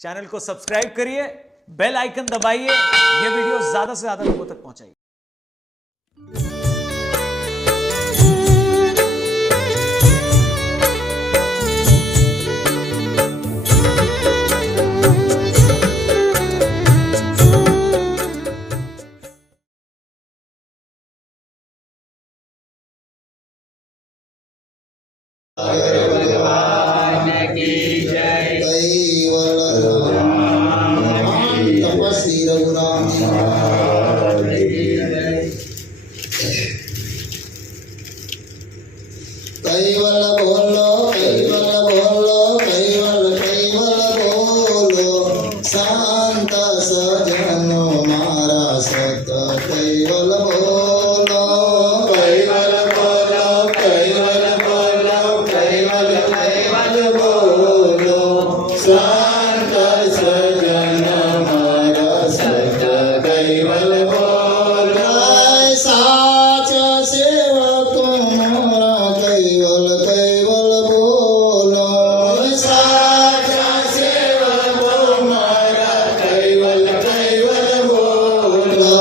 Channel को subscribe करिए, bell icon दबाइए, ये वीडियो ज्यादा से ज्यादा लोगों तक पहुंचाइए। कैवल बोलो शांत सजनो मारा सत कैवल बोलो शांत सजन मारा सत कैवल बोलो साच सेवक मोरा कैवल बोलो साच सेवक मोरा कैवल बोलो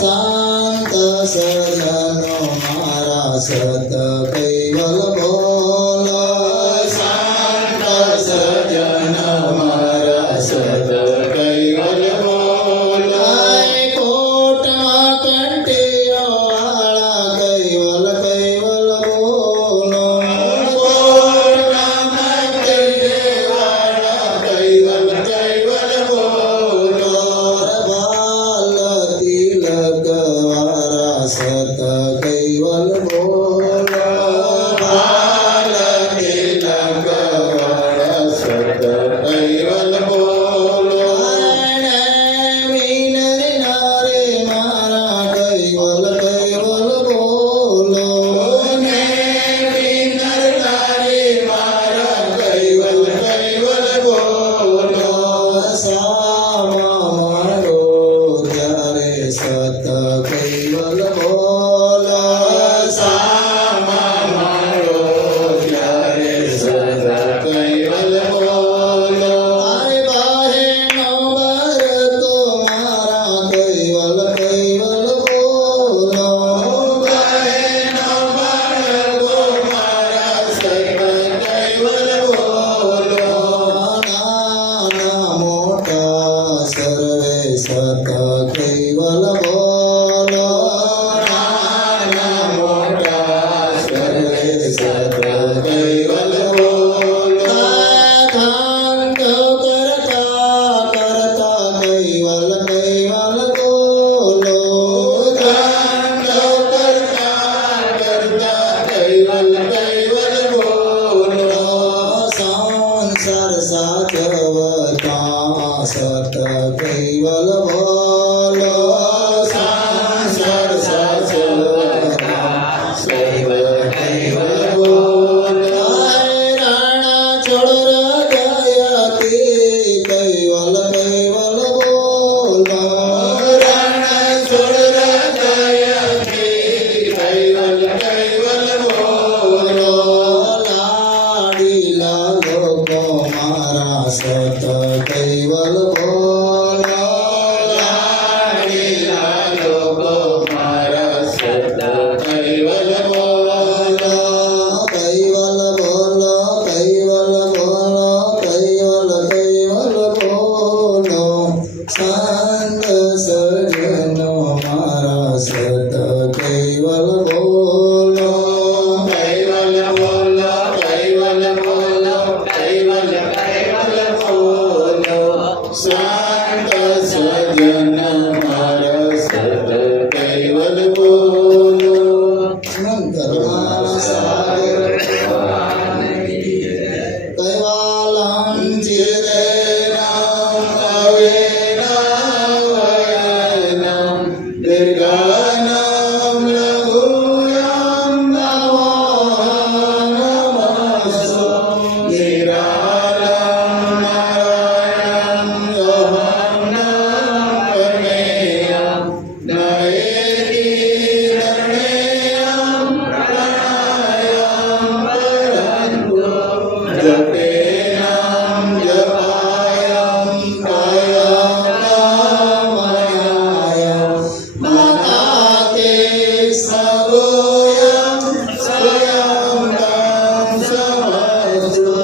शांत सजनो मारा सत कैवल बोलो शांत सजन मारा सत कैवल बोलो कोट कंटिया वाला कैवल बोलो कोट कंटिया वाला कैवल बोलो बाल तिलक वाला सत कैवल बोलो बाल तिलक वाला सत कैवल बोलो मीनर नारे मारा कैवल बोलो मीनर नारे मारा कैवल बोलो सामा मारो त्यारे सत कैवल बोलो सामा मारो त्यारे सत कैवल बोलो आए बाहे नंबर तुम्हारा कैवल बोलो बाहे नंबर तुम्हारा सत कैवल बोलो नाना मोटा सर्वे सत कैवल बोलो नाना मोटा सर्वे सत कैवल बोलो खांड करता करता कैवल बोलो खांड करता करता कैवल बोलो संसार साधवता सत कैवल बोलो संसार साधवता कैवल बोलो राणा छोड़ गया कि कैवल बोलो राणा छोड़ गया कि कैवल बोलो लाडीला लोको मारा सत कैवल बोलो लाडीला लोको मारा सत कैवल बोलो कैवल बोलो शांत सजनो मारा सत कैवल बोलो कैवल बोलो शांत सजन मारा सत कैवल बोलो कैवालम चिरे नाम अवेनावयनम दीर्घानाम लघुयाम नमो नमस्सु निरालम नारायणं अहं नमेयं नयेति निर्णयं प्रणय पर्यन्तं समस्तु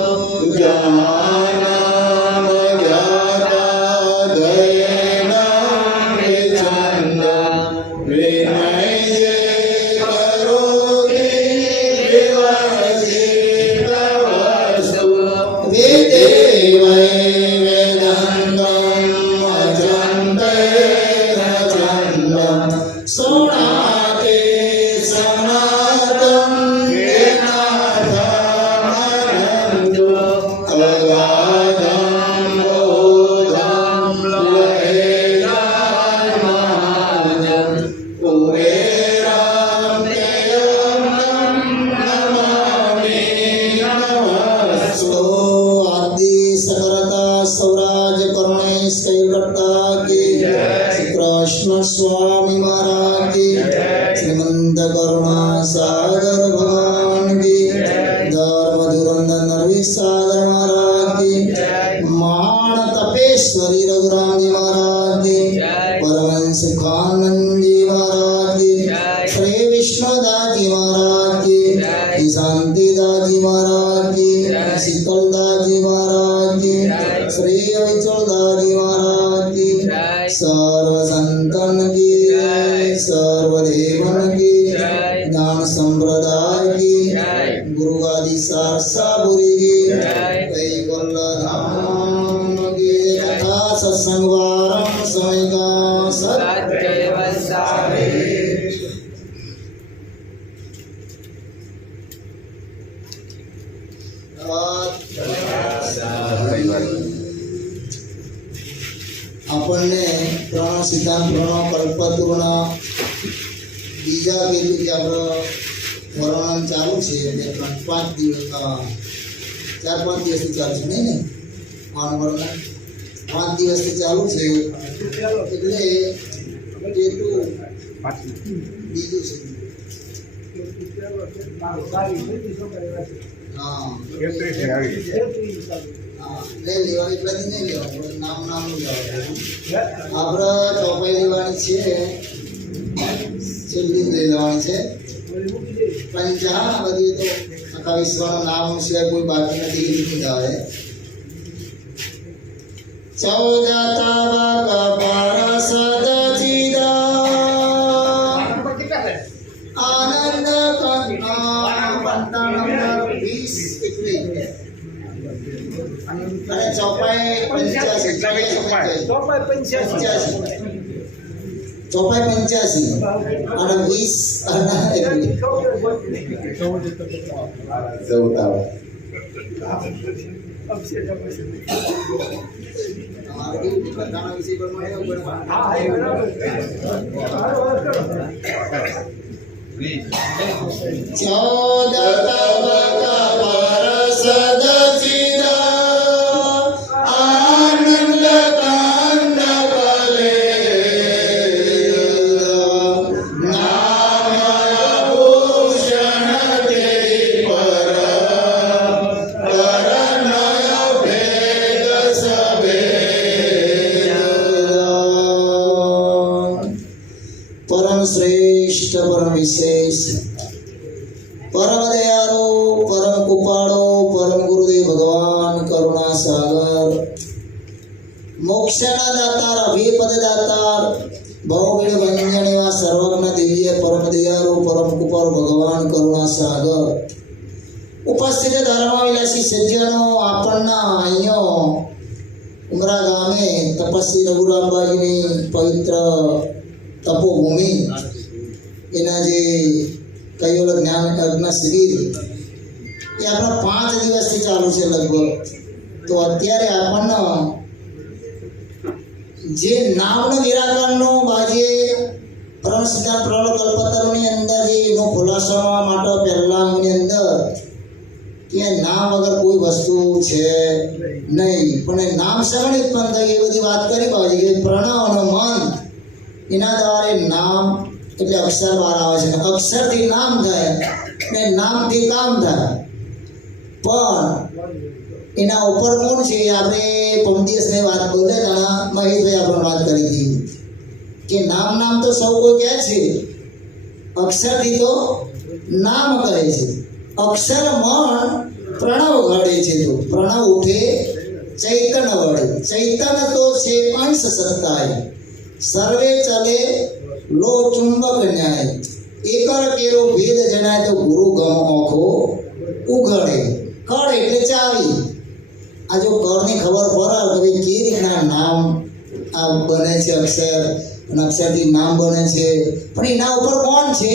ज्ञानं ज्ञानादयेन विचन्दं विनये करोति विवर्जितवस्तु वेदेवै वेदान्तम् अजन्ते न चन्दं सोणाते सनातं येनाथमनन्तु अगाधं बोधं लयेदात्मानं कुबेरं देवं नमामि नमस्तु आदि सकलता स्वराज करुणे स्कैकर्ता की श्री कृष्ण स्वामी महाराज की श्रीमंत करुणा सागर भगवान की धर्म धुरंधर नरवी सागर महाराज की महान तपेश्वरी रघुराम जी महाराज की परमहंस सुखानंद जी महाराज की श्री विष्णुदास जी महाराज की श्री शांतिदास जी महाराज की शीतलदास जी महाराज की श्री अविचलदास जी महाराज की सर्व संतन की सर्वदेवन की ज्ञान संप्रदाय की गुरु आदि सारसापुरी की कैवल्य धाम की कथा सत्संग वारम समय का सत्य આપણને ત્રણ સિદ્ધાંત પ્રણવ કલ્પતૃણ બીજા પેલું જે આપણું વર્ણન ચાલુ છે એટલે 3-5 દિવસ 4-5 દિવસથી ચાલુ છે નહીં ને વર્ણન 5 દિવસથી ચાલુ છે એટલે એટલું બીજું છે હા લઈ લેવાની એટલાથી નહીં લેવાનું નામનું લેવાનું આપણે ચોપાઈ લેવાની છે છેલ્લી લઈ લેવાની છે પંચા બધી તો આખા વિશ્વનું નામ સિવાય કોઈ બાકી નથી લીધા હોય 14 તાવક પારસદ ચિદા આનંદ કંઠ 20 અને ચોપાઈ 85 અને 20 અને परम श्रेष्ठ परम विशेष परम दयालु परम कृपाळु परम गुरुदेव भगवान करुणा सागर मोक्षना दातार अभिपद दातार बहुविध व्यंजन एवा सर्वज्ञ दिव्य परम दयालु परम कृपाळु भगवान करुणा सागर उपस्थित धर्मविलासी सज्जनो આપણના અહીંયા ઉમરા ગામે તપસ્વી રઘુરામબાજીની પવિત્ર તપોભૂમિ એના જે કૈવલ્ય જ્ઞાન યજ્ઞ શિબિર એ આપણા 5 દિવસથી ચાલુ છે લગભગ તો અત્યારે આપણને જે નામનો નિરાકરણનો બાજે પરમ સિદ્ધાંત પ્રણવ કલ્પતરુની અંદર જે એનો ખુલાસો માટે પહેલાની અંદર કે નામ વગર કોઈ વસ્તુ છે નહીં પણ નામ સમય ઉત્પન્ન થઈ એ બધી વાત કરી બાજુ કે પ્રણવ અને મન એના દ્વારે નામ એટલે અક્ષર વાર આવે છે અક્ષરથી નામ થાય ને નામથી કામ થાય પણ એના ઉપર કોણ છે આપણે પમદિવસની વાત બોલે તાણા મહેશભાઈ આપણે વાત કરી હતી કે નામ તો સૌ કોઈ કહે છે અક્ષરથી તો નામ કહે છે. અક્ષર મણ પ્રણવ ઘડે છે. તો પ્રણવ ઉઠે ચૈતન વળે. ચૈતન તો છે અંશ સત્તાય. સર્વે ચલે લો ચુંબક ન્યાય. એકર કેરો ભેદ જણાય તો ગુરુ ગમ ઓખો ઉઘડે. કળ એટલે ચાવી. આ જો કળની ખબર પડે તો ભાઈ કેવી રીતના નામ આ બને છે અક્ષર, અને અક્ષરથી નામ બને છે. પણ એના ઉપર કોણ છે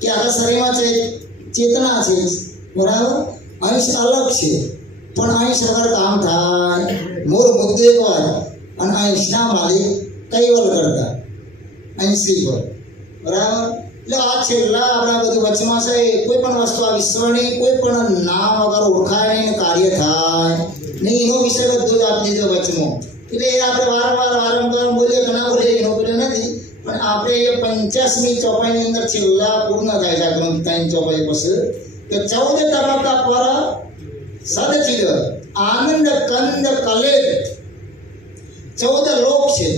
કે આખા શરીરમાં ચેતના છે, બરાબર? અંશ અલગ છે, પણ અંશ વગર કામ થાય. મૂળ મુદ્દે પર અને અંશના માલિક કૈવલ કરતા અંશી પર, બરાબર? એટલે આ છેલ્લા આપણા બધું વચમાં છે. કોઈ પણ વસ્તુ આ વિશ્વની કોઈ પણ નામ વગર ઓળખાય નહીં, કાર્ય થાય નહીં. એનો વિષય બધો જ આપી દીધો વચમાં. એટલે એ આપણે વારંવાર બોલીએ, ઘણા બોલીએ, એનો પેલો નથી. પણ આપણે એ 50મી ચોપાઈની અંદર છેલ્લા પૂર્ણ થાય છે. ગ્રંથ 3 ચોપાઈ પછી કે 14 તબક્કા પર સદચિદ આનંદ કંદ કલેદ 14 લોક છે.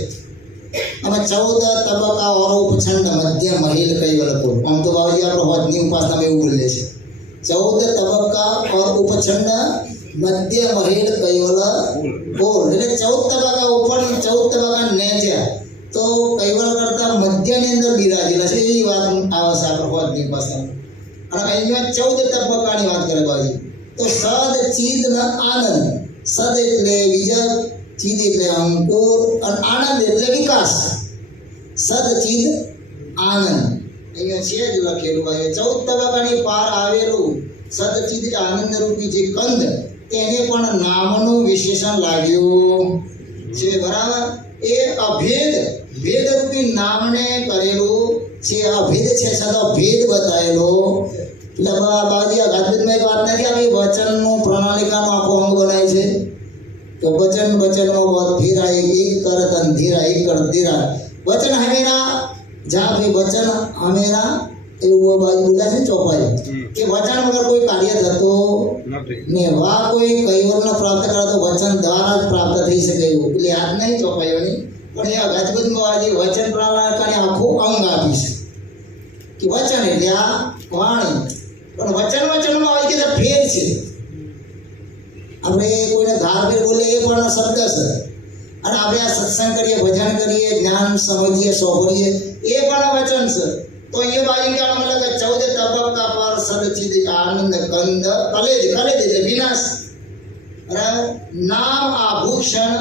અમે 14 તબક્કા ઓર ઉપછંદ મધ્ય મહિલ કૈવલપુર. આમ તો બાબાજી આપણો હોદની ઉપાસનામાં એવું બોલે છે 14 તબક્કા ઓર ઉપછંદ મધ્ય મહિલ કૈવલપુર. એટલે 14 તબક્કા ઉપર 14 તબક્કા નેજા તો કૈવલ કરતા મધ્યની અંદર બિરાજેલા છે. એવી વાત આવે છે આપણો હોદની ઉપાસનામાં. અને અહીંયા 14 તબક્કાની વાત કરે બાબાજી. તો સદ ચિદ ને આનંદ. સદ એટલે બીજા, ચિદ એટલે અંકુર, અને આનંદ એટલે વિકાસ. સદ ચિદ આનંદ અહીંયા છે જ લખેલું હોય. 14 તબક્કાની પાર આવેલું સદ ચિદ આનંદ રૂપી જે કંદ, તેને પણ નામનું વિશેષણ લાગ્યું છે, બરાબર? એ અભેદ ભેદ રૂપી નામને કરેલું છે. અભેદ છે છતાં ભેદ બતાવેલો. એટલે બાબાજી આ ગાદબીજમાં એક વાત નથી આવી, વચનનું પ્રણાલિકાનો આખો અંગ બનાય છે. તો વચનમાં ફેરા એક કરત અંધેરા એક કર ધીરા. વચન હમેરા જા ભાઈ વચન હમેરા એવું બાજુ બોલ્યા છે ચોપાઈ કે વચન વગર કોઈ કાર્ય થતો ને વા કોઈ કૈવલને પ્રાપ્ત કરે તો વચન દ્વારા જ પ્રાપ્ત થઈ શકે એવું. એટલે યાદ નહીં ચોપાઈઓની, પણ એ અગત્યમાં આજે વચન પ્રણાલિકાને આખું અંગ આપી છે કે વચન એટલે આ વાણી. પણ વચનમાં આવી કે ફેર છે. આપણે કોઈને ધારભેર બોલે એ પણ શબ્દ છે. અને આપણે આ સત્સંગ કરીએ, ભજન કરીએ, જ્ઞાન સમજીએ, સોંપડીએ, એ પણ વચન છે. તો એ બાજુ કહેવાનો મતલબ 14 તબક્કા પર સદચિદ આનંદ કંદ કલેદ એટલે વિનાશ, બરાબર? નામ આભૂષણ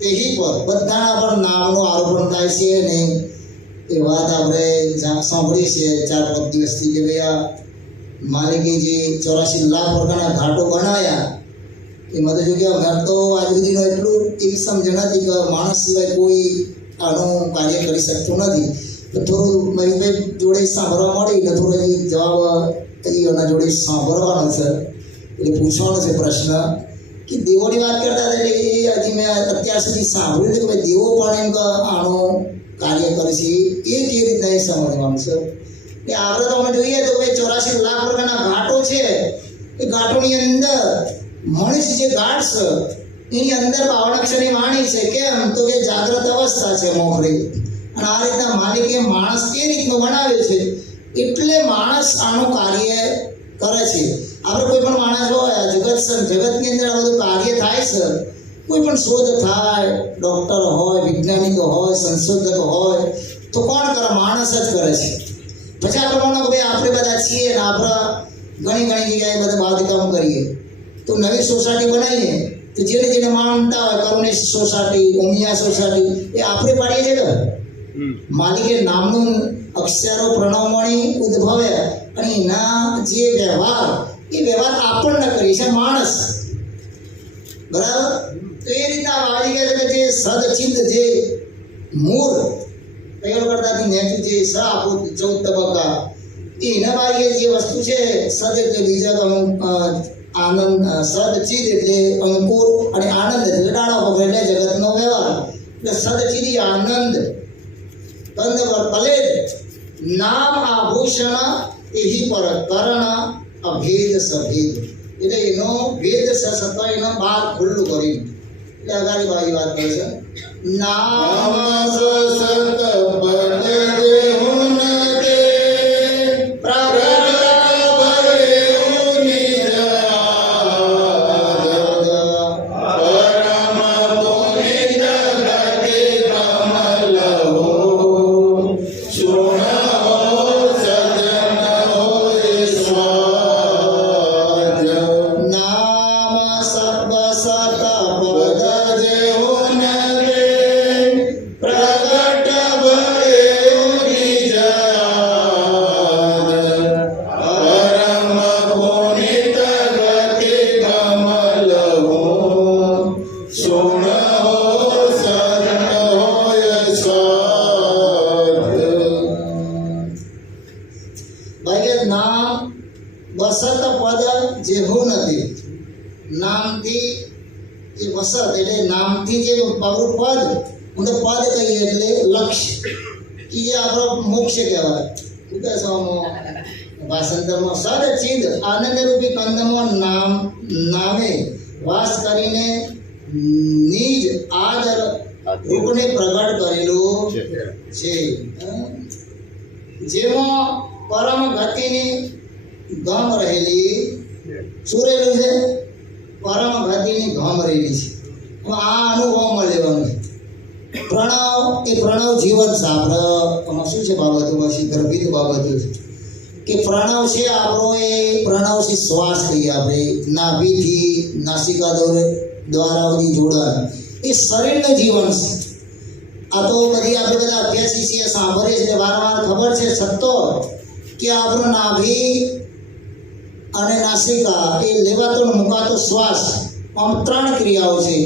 તેહી પર બધાના પર નામનું આરોપણ થાય છે. ને એ વાત આપણે સાંભળીએ છીએ 4-5 દિવસથી કે ભાઈ આ માલિકે જે 84 લાખ પ્રકારના ઘાટો બનાવ્યા એમાં તો જો કે અમે તો આજ સુધીનું એટલું એવી સમજણ હતી કે માણસ સિવાય કોઈ આનું કાર્ય કરી શકતું નથી. તો થોડું મારી ભાઈ જોડે સાંભળવા મળી એટલે થોડો જવાબ એના જોડે સાંભળવાનો છે. એટલે પૂછવાનો છે પ્રશ્ન કે દેવોની વાત કરતા હતા. એટલે એ હજી મેં અત્યાર સુધી સાંભળ્યું કે ભાઈ દેવો પણ એમ કે આનું કાર્ય કરે છે. એ કેવી રીતના એ સમજવાનું છે. કે આપણે તો અમે જોઈએ તો ભાઈ 84 લાખ પ્રકારના ઘાટો છે. એ ઘાટોની અંદર મનુષ્ય જે ગાઢ છે એની અંદર પાવનાક્ષરની વાણી છે. કેમ તો કે જાગ્રત અવસ્થા છે મોખરી. અને આ રીતના માલિકે માણસ એ રીતનું બનાવ્યો છે એટલે માણસ આનું કાર્ય કરે છે. આપણે કોઈ પણ માણસ હોય જગતની અંદર આ બધું કાર્ય થાય છે. કોઈ પણ શોધ થાય, ડૉક્ટર હોય, વૈજ્ઞાનિક હોય, સંશોધક હોય, તો કોણ કરે? માણસ જ કરે છે. પછી આપણે માનો કે ભાઈ આપણે બધા છીએ ને આપણે ઘણી જગ્યાએ બધા બાંધકામ કરીએ તો નવી સોસાયટી બનાવીએ તો જેને માનતા હોય કરુણેશ સોસાયટી, ઉમિયા સોસાયટી, એ આપણે પાડીએ છીએ કે માલિકે નામનું અક્ષરો પ્રણવમણી ઉદ્ભવે અને એના જે વ્યવહાર એ વ્યવહાર આપણને કરી છે માણસ, બરાબર? તો એ રીતના આવી ગયા છે કે જે સદચિંત જે મૂળ કૈવલ કરતાથી નેચું જે સ આપણું 14 તબક્કા એના બાજુ જે વસ્તુ છે સદ એટલે બીજા આનંદ, સદચિદ એટલે અંકુર અને આનંદ એટલે ડાળા પકડે એટલે જગતનો વ્યવહાર. એટલે સદચિદ આનંદ કંદ પર કલેદ નામ આભૂષણ એહી પર કરણ અભેદ સભેદ. એટલે એનો ભેદ સત્તા એનો બહાર ખુલ્લું કર્યું. એટલે અગાડી બાજુ વાત કરે છે નામ સત પદ જે હુન દે વસત પદ જેવું નથી. નામથી એ વસત એટલે નામથી જે પાવરું પદ હું તો પદ કહીએ એટલે લક્ષ્ય કે જે આપણો મોક્ષ કહેવાય. શું કહે છે ભાષાંતરમાં સદચિદ આનંદરૂપી કંદમાં નામે વાસ કરીને નિજ આદર રૂપને પ્રગટ કરેલું છે. જેમાં પરમ ગતિની ગમ રહેલી શું રહેલું છે? પરમ ગતિની ગમ રહેલી છે. આ અનુભવ મળેવાનો પ્રણવ એ પ્રણવ જીવન છે. આપણે આમાં શું છે બાબતો પછી ગર્ભિત બાબતો છે કે પ્રણવ છે આપણો એ પ્રણવ છે શ્વાસ કહીએ આપણે નાભીથી નાસિકા દ્વારા બધી જોડાણ એ શરીરનું જીવન છે. આ તો બધી આપણે બધા અભ્યાસી છીએ સાંભળીએ છીએ વારંવાર ખબર છે છતાં કે આપણો નાભી અને નાસિકા એ લેવાતો મુકાતો શ્વાસ આમ 3 ક્રિયાઓ છે.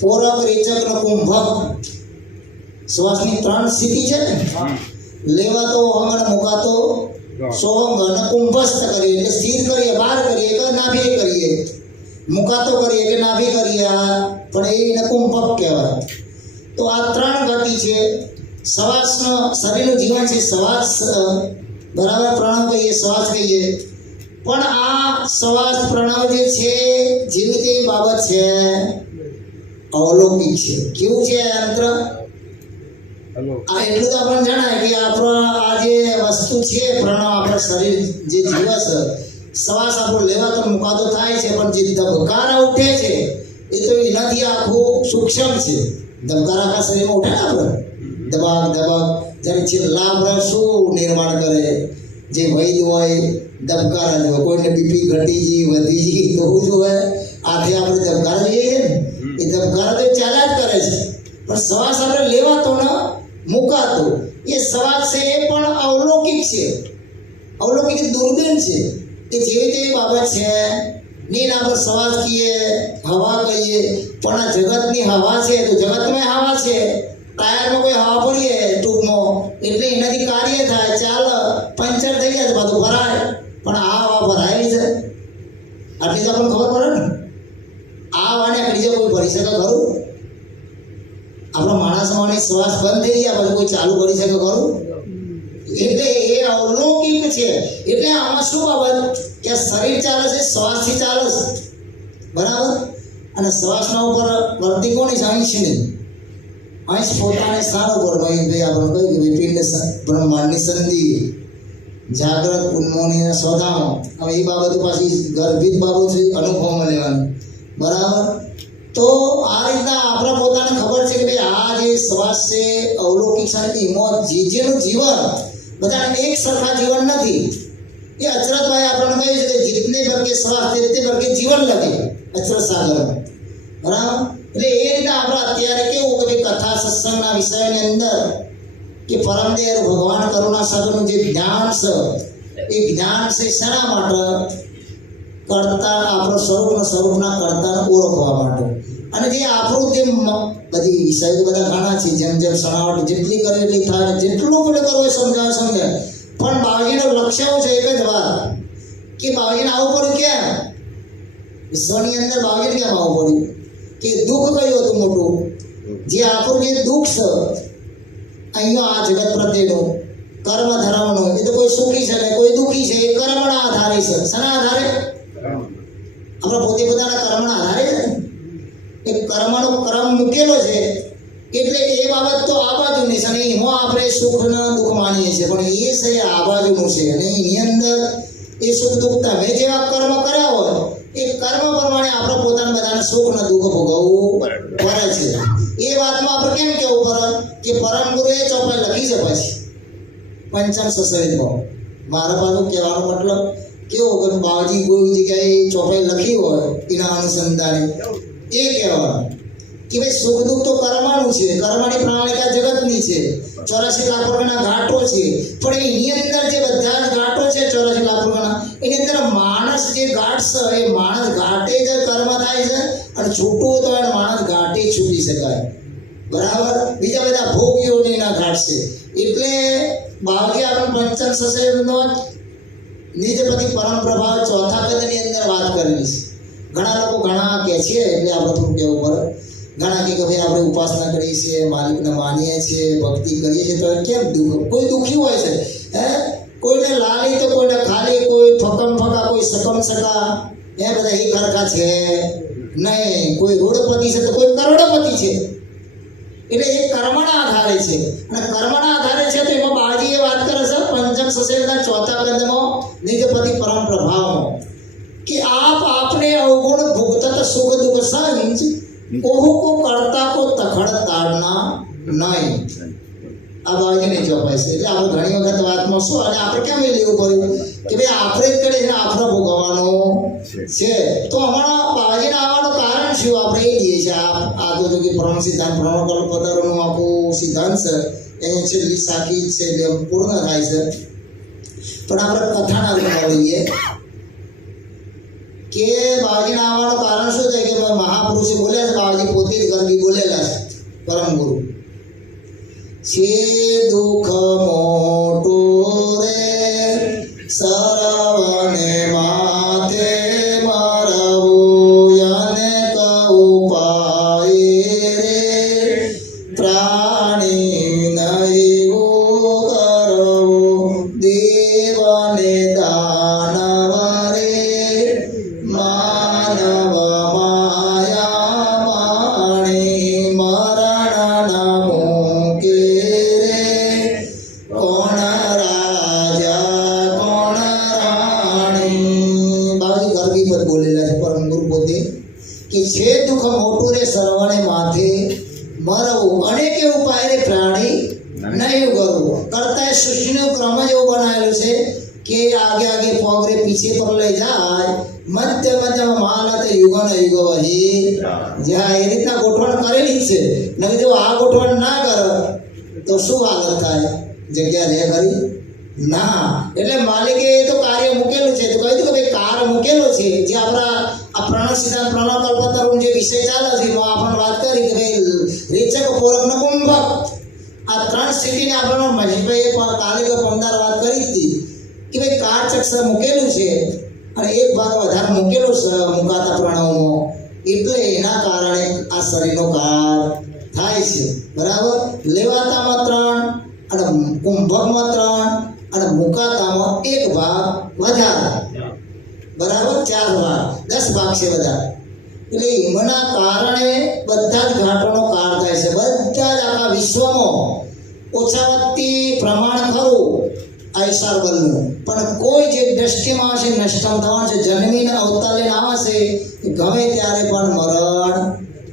પૂરક રેચક અને કુંભક શ્વાસની 3 સ્થિતિ છે ને. લેવાતો અંગ અને મુકાતો સોંગ અને કુંભસ્થ કરીએ એટલે સ્થિર કરીએ બહાર કરીએ કે નાભી કરીએ મુકાતો કરીએ કે નાભી કરીએ પણ એને કુંભક કહેવાય. તો આ 3 ગતિ છે. શ્વાસનો શરીરનું જીવન છે શ્વાસ બરાબર પ્રણવ કહીએ શ્વાસ કહીએ પણ આ શ્વાસ પ્રણવ જે છે જેવી તેવી બાબત છે અવલૌકિક છે. કેવું છે યંત્ર આ એટલું તો આપણને જણાય કે આપણો આ જે વસ્તુ છે પ્રણવ આપણા શરીર જે જીવ છે શ્વાસ આપણો લેવાતો મુકાતો થાય છે પણ જે ધબકારા ઉઠે છે એ તો એનાથી આખું સૂક્ષ્મ છે. ધબકારા આખા શરીરમાં ઉઠે ને આપણે દબાક દબાક જ્યારે છેલ્લા આપણે શું નિર્માણ કરે જે વૈદ હોય ધબકારા જોવે. કોઈને બીપી ઘટી ગઈ વધી ગઈ તો શું જોવે આથી આપણે ધબકારા જોઈએ ને એ ધબકારા તો ચાલ્યા જ કરે છે પણ શ્વાસ આપણે લેવાતો ને મુકાતો એ શ્વાસ છે એ પણ અવલૌકિક છે. અવલૌકિક દુર્બીન છે કે જેવી તેવી બાબત છે. નીન આપણે શ્વાસ કહીએ હવા કહીએ પણ આ જગતની હવા છે તો જગતમાં હવા છે. ટાયરમાં કોઈ હવા પડીએ ટૂંકમાં એટલે એનાથી કાર્ય થાય ચાલ પંચર થઈ જાય તો બધું ભરાય પણ આ હવા ભરાયેલી છે આટલી તો આપણને ખબર પડે ને. આ હવાને બીજે કોઈ ભરી શકે ખરું? આપણા માણસોની શ્વાસ બંધ થઈ ગયા પછી કોઈ ચાલુ કરી શકે ખરું? એટલે એ અવલૌકિક છે. એટલે આમાં શું બાબત કે શરીર ચાલે છે શ્વાસથી ચાલે છે બરાબર. અને શ્વાસના ઉપર વર્તી કોની છે? અંશની. અંશ પોતાને સ્થાન ઉપર ભાઈ આપણે કહ્યું કે પિંડ બ્રહ્માંડની સંધિ જાગ્રત ઉન્મોની સ્વધામ. હવે એ બાબતો પાછી ગર્ભિત બાબત છે અનુભવમાં લેવાની બરાબર. તો આ રીતના આપણા પોતાને ખબર છે કે ભાઈ આ જે શ્વાસ છે અવલૌકિક છે એમાં જેનું જીવન બધાને એક સરખા જીવન નથી. એ અચરતભાઈ આપણને કહ્યું છે કે જીતને ભરકે શ્વાસ તેતે ભરકે જીવન લગે અચરત સાગરમાં બરાબર. એટલે એ રીતે આપણે અત્યારે કેવું કે ભાઈ કથા સત્સંગના વિષયની અંદર કે પરમદેવ ભગવાન કરુણા સાગરનું જે જ્ઞાન છે એ જ્ઞાન છે શેના માટે? કરતા આપણો સ્વરૂપના કરતાને ઓળખવા માટે. અને જે આપણું જે બધી વિષયો બધા ઘણા છે જેમ જેમ સણાવટ જેટલી કરે એટલી થાય જેટલું બધું કરવું એ સમજાય પણ બાવાજીનું લક્ષ્ય છે એક જ વાત કે બાવાજીને આવવું પડ્યું કેમ? વિશ્વની અંદર બાવાજીને કેમ આવવું પડ્યું કે દુઃખ કયું હતું મોટું? જે આપણું જે દુઃખ છે અહીંયા આ જગત પ્રત્યેનું કર્મ ધર્મનું એ તો કોઈ સુખી છે ને કોઈ દુઃખી છે એ કર્મના આધારે છે. શેના આધારે? આપણે પોતે પોતાના કર્મના આધારે છે ને એ કર્મનો ક્રમ મૂકેલો છે એટલે એ બાબત તો આ બાજુની છે અને એમાં આપણે સુખ ને દુઃખ માનીએ છીએ પણ એ છે આ બાજુનું છે અને એની અંદર એ સુખ દુઃખ તમે જેવા કર્મ કર્યા હોય એ કર્મ પ્રમાણે આપણે પોતાના બધાને સુખ ને દુઃખ ભોગવવું પડે છે. એ વાતમાં આપણે કેમ કહેવું પડે કે પરમ ગુરુએ ચોપડી લખી છે પછી પંચમ સસરિતમાં. મારા પાછું કહેવાનો મતલબ કેવો કે બાવાજી કોઈ જગ્યાએ ચોપડી લખી હોય એના અનુસંધાને એ કહેવાનું કે ભાઈ સુખ દુઃખ તો કર્મનું છે. કર્મની પ્રણાલિકા જગતની છે. 84 લાખ રૂપિયાના ઘાટો છે પણ એની અંદર જે બધા જ ઘાટો છે 84 લાખ રૂપિયાના એની અંદર માણસ જે ઘાટ છે એ માણસ ઘાટે જ કર્મ થાય છે અને છૂટવું તો એને માણસ ઘાટે છૂટી શકાય બરાબર. બીજા બધા ભોગીઓના ઘાટ છે એટલે બાકી આપણે પંચમ સસેનો નિજપતિ પરમ પ્રભાવ ચોથા પદની અંદર વાત કરેલી છે. ઘણા લોકો ઘણા કહે છે એટલે આપણે થોડું કહેવું પડે. ઘણા કે ભાઈ આપણે ઉપાસના કરીએ છીએ, માલિકને માનીએ છીએ, ભક્તિ કરીએ છીએ, તો કેમ દુઃખ? કોઈ દુઃખી હોય છે, હે? કોઈને લાલી તો કોઈને ખાલી, કોઈ ફકમ ફકા, કોઈ સકમ સકા, એ બધા એક હરખા છે નહીં. કોઈ રોડપતિ છે તો કોઈ કરોડપતિ છે. એટલે એ કર્મના આધારે છે, અને કર્મના આધારે છે તો એમાં બાજી એ વાત કરે છે પંચમ સસેરના ચોથા પદમાં નિજપતિ પરમ પ્રભાવમાં કે આપ આપને અવગુણ ભુગતત સુખ દુઃખ સંજ ઓહુ કો કરતા કો તખડ તાડના નહીં. આ બાજીને ચોપાય છે. એટલે આપણે ઘણી વખત વાતમાં શું, અને આપણે કેમ એ લેવું પડ્યું કે ભાઈ આપણે જ કરીએ આપણે ભોગવવાનો છે. તો હમણાં બાજીને આવવાનું કારણ શું આપણે એ લઈએ છીએ. આ તો કે પ્રમાણ સિદ્ધાંત પ્રમાણ પદાર્થનું આખું સિદ્ધાંત છે, એની છેલ્લી સાકી છે એટલે પૂર્ણ થાય છે. પણ આપણે કથાના રૂપમાં લઈએ કે બાજીને આવવાનું કારણ શું છે કે મહાપુરુષે બોલ્યા છે, બાજી પોતે જ ગરબી બોલેલા છે પરમ ગુરુ. છે દુઃખ મોટું રે સરવને માથે મરવું અને કઉપાય રે પ્રાણી નહીં કરવું દેવને દાનવ રે માનવ માયા માણી મરણ મૂકે રે કોણ રાજા કોણ રાણી. બાબુજી ગરબી પર બોલેલા છે પરમ ગુરુ પોતે કે છે દુઃખ મોટું રે સર્વને માથે મરવું અને કે ઉપાય રે પ્રાણી નહીં કરવું. કરતા સૃષ્ટિનો ક્રમ જ એવો બનાવેલો છે કે આગે આગે પગ રે પીછે પર લઈ જાય, મધ્ય મધ્યમાં માલ તે યુગન યુગ વહી જાય. એ રીતના ગોઠવણ કરેલી જ છે. નકર જો આ ગોઠવણ ના કરે તો શું હાલત થાય? જગ્યા રહે ખરી? ના. એટલે માલિકે તો કાર્ય મૂકેલું છે. તો કહ્યું કે ભાઈ કાર મૂકેલો છે. જે આપણા આ પ્રણવ સિદ્ધાંત પ્રણવ કલ્પતરું જે વિષય ચાલે છે એમાં આપણે વાત કરી કે ભાઈ રેચક પૂરક ને કુંભક, આ ત્રણ સ્થિતિને આપણે મહેશભાઈએ કાલે કે પંદર વાત કરી હતી કે ભાઈ કાર ચક્ષર મૂકેલું છે અને એક ભાગ વધારે મૂકેલો છે મુકાતા પ્રણવમાં, એટલે એના કારણે આ શરીરનો કાર થાય છે. બરાબર? લેવાતામાં 3 અને કુંભકમાં 3 અને મુકાતામાં એક ભાગ વધારે. બરાબર? 4 ભાગ, 10 ભાગ છે બધા. એટલે એમના કારણે બધા જ ઘાટોનો કાર થાય છે. બધા જ આખા વિશ્વમાં ઓછા વત્તી પ્રમાણ ખરું આયસાર બલનું, પણ કોઈ જે દ્રષ્ટિમાં આવશે નષ્ટમ થવાનું છે. જન્મીને અવતાર લઈને આવશે ગમે ત્યારે પણ મરણ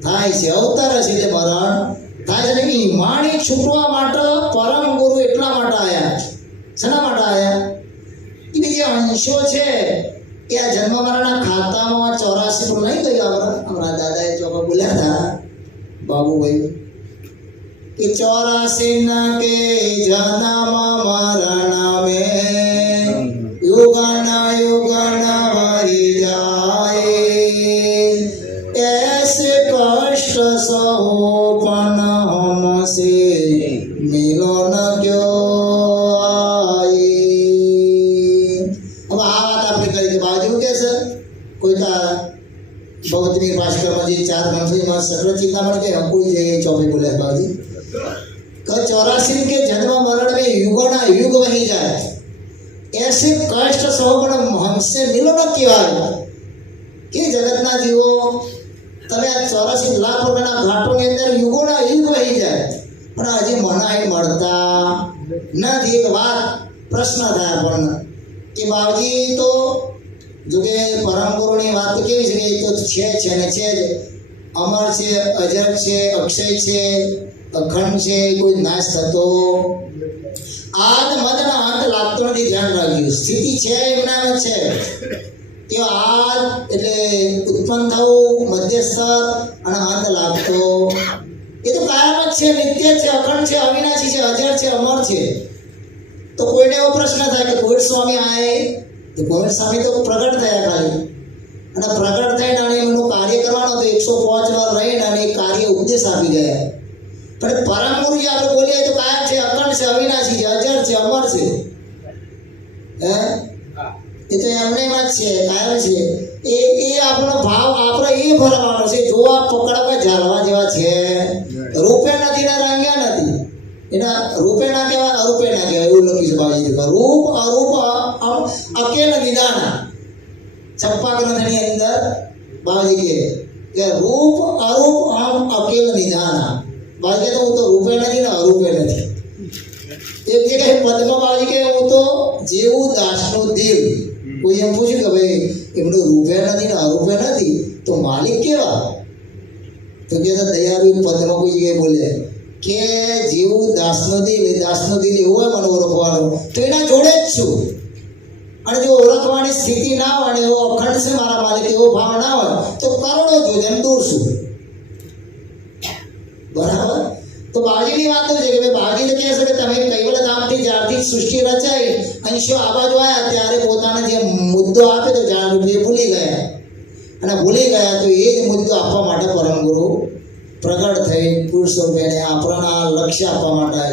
થાય છે. અવતાર હશે તે મરણ થાય છે. એટલે માણી છૂટવા માટે પરમ ગુરુ એટલા માટે આવ્યા. શેના માટે આવ્યા? કે બીજા અંશો છે કે આ જન્મ મરણના ખાતામાં 84 પણ નહીં ગયું. આપણા દાદાએ ચોપા બોલ્યા હતા બાબુભાઈ કે 84 ના કે જન્મ મરણ में युगन युगन वही जाए ऐसे कष्ट सहो पन हमसे मिलो न क्यों आए. अब आ बात आपने करी थी बाजू कैसे कोई था बहुत में भास्कर मजी 4 मंथली में सकल चिंतामण के हम कोई चौबे बोले बाजी का 84 के जन्म मरण में युगना युग वही जाए ऐसे कष्ट सहो पण हमसे मिलो न केवाय કે જગતના જીવો તમે આ 84 લાખ રૂપિયાના ઘાટોની અંદર યુગોના યુગ વહી જાય પણ હજી મનાઈ મળતા નથી. એક વાત પ્રશ્ન થાય પણ કે બાવજી તો જો કે પરમ ગુરુની વાત તો કેવી છે કે એ તો છે ને છે જ, અમર છે, અજર છે, અક્ષય છે, અખંડ છે, કોઈ નાશ થતો આદ મદના અંત લાગતો નથી. ધ્યાન રાખજો. સ્થિતિ છે એમના છે કે આદ એટલે ઉત્પન્ન થવું, મધ્યસ્થ અને અંત લાગતો એ તો કાયમ જ છે, નિત્ય છે, અખંડ છે, અવિનાશી છે, અજર છે, અમર છે. તો કોઈને એવો પ્રશ્ન થાય કે કોવિડ સ્વામી આए તો કોવિડ સ્વામી તો પ્રગટ થયા ખાલી અને પ્રગટ થઈને અને એમનું કાર્ય કરવાનું તો 105 વાર રહીને અને કાર્ય ઉપદેશ આપી ગયા. પણ પરમ ગુરુ જે આપણે બોલીએ તો કાયમ છે, અખંડ છે, અવિનાશી છે, અજર છે, અમર છે. હે એ તો એમને એમ જ છે કાયમ છે એ આપણો ભાવ આપણે એ ભરવાનો છે. જો આ પકડવા ઝાલવા જેવા છે, રૂપે નથી ને રંગ્યા નથી, એના રૂપે ના કહેવાય અરૂપે ના કહેવાય એવું લખ્યું છે બાબાજી. રૂપ અરૂપ અકેલ નિદાન ચંપા ગ્રંથની અંદર બાબાજી કે રૂપ અરૂપ અકેલ નિદાન. બાબાજી કહે હું તો રૂપે નથી ને અરૂપે નથી. એક જગ્યાએ પદ્મ બાબાજી કે હું તો જેવું દાસનું દિલ. કોઈ એમ પૂછ્યું કે ભાઈ એમનું રૂપે નથી ને અરૂપે નથી તો માલિક કેવા? તો કે દયાળુ પદ્મ કોઈ જગ્યાએ બોલે કે જેવું દાસનું દિલ, એ દાસનું દિલ એવું હોય મને ઓળખવાનું તો એના જોડે જ છું. અને જો ઓળખવાની સ્થિતિ ના હોય, એવો અખંડ છે મારા માલિક એવો ભાવ ના હોય તો કરોડો જોજે એમ દૂર છું. બરાબર. તો બાજીની વાત છે કે ભાઈ બાજી તો કહે છે કે તમે કૈવલ્ય ધામથી જ્યારથી સૃષ્ટિ રચાઈ અંશો આ બાજુ આવ્યા ત્યારે પોતાને જે મુદ્દો આપ્યો તો જાણવું એ ભૂલી ગયા, અને ભૂલી ગયા તો એ જ મુદ્દો આપવા માટે પરમ ગુરુ પ્રગટ થઈ પુરુષ રૂપે આપણા લક્ષ્ય આપવા માટે.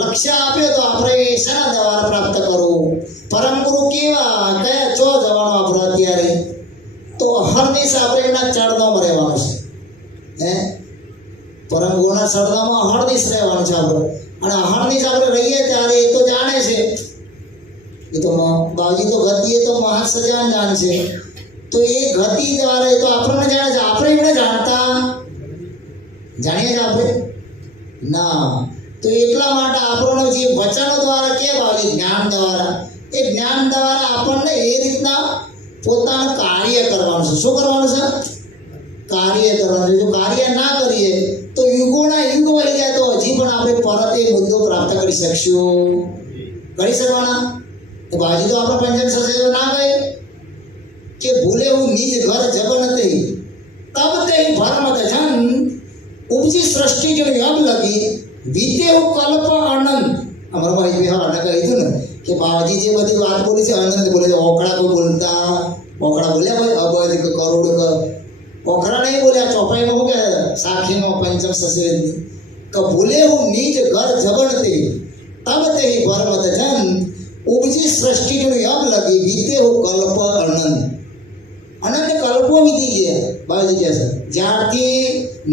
લક્ષ્ય આપ્યો તો આપણે શેના દ્વારા પ્રાપ્ત કરવું? પરમ ગુરુ કેવા કયા ચો જવાનું આપણે અત્યારે તો હરદિશ આપણે એના ચડદામાં રહેવાનું છે. હે પરમ ગુરુના ચડદામાં હરદિશ રહેવાનું છે આપણે. અને હરદિશ આપણે રહીએ ત્યારે એ તો જાણે છે, એ તો બાજી તો ગતિ એ તો મહાસજાન જાણ છે. તો એ ગતિ દ્વારા એ તો આપણને જાણે છે, આપણે એમને જાણતા જાણીએ જ આપણે ના. તો એટલા માટે આપણને જે વચનો દ્વારા કે ભાવે જ્ઞાન દ્વારા, એ જ્ઞાન દ્વારા આપણને એ રીતના પોતાનું કાર્ય કરવાનું છે. શું કરવાનું છે? કાર્ય કરવાનું છે. જો કાર્ય ના કરીએ તો યુગોના યુગ વળી જાય તો હજી પણ આપણે પરત એ મુદ્દો પ્રાપ્ત કરી શકશું? કરી શકવાના? તો બાજી તો આપણે પંચમ સસેજો ના ગए કે ભૂલે હું નિજ ઘર જબન થઈ તબ તે ભરમત જન ઉપજી સૃષ્ટિ જો યબ લગી વીતે હું કલ્પ આનંદ. અમારા ભાઈ બિહાર અડા કહ્યું ને કે બાબાજી જે બધી વાત બોલી છે આનંદ બોલે છે. ઓકડા કોઈ બોલતા ઓકડા બોલ્યા કોઈ અબધ કે કરોડ કે ઓકડા નહીં બોલ્યા. ચોપાઈમાં હું કે સાખીમાં પંચમ સસેજની કે ભૂલે હું નીચ ઘર જબણ તે તબ તે ભરમત જન ઉપજી સૃષ્ટિ જો યબ લગી વીતે હું કલ્પ આનંદ. અનંત કલ્પો વીતી ગયા. બાબાજી કહે છે જ્યારથી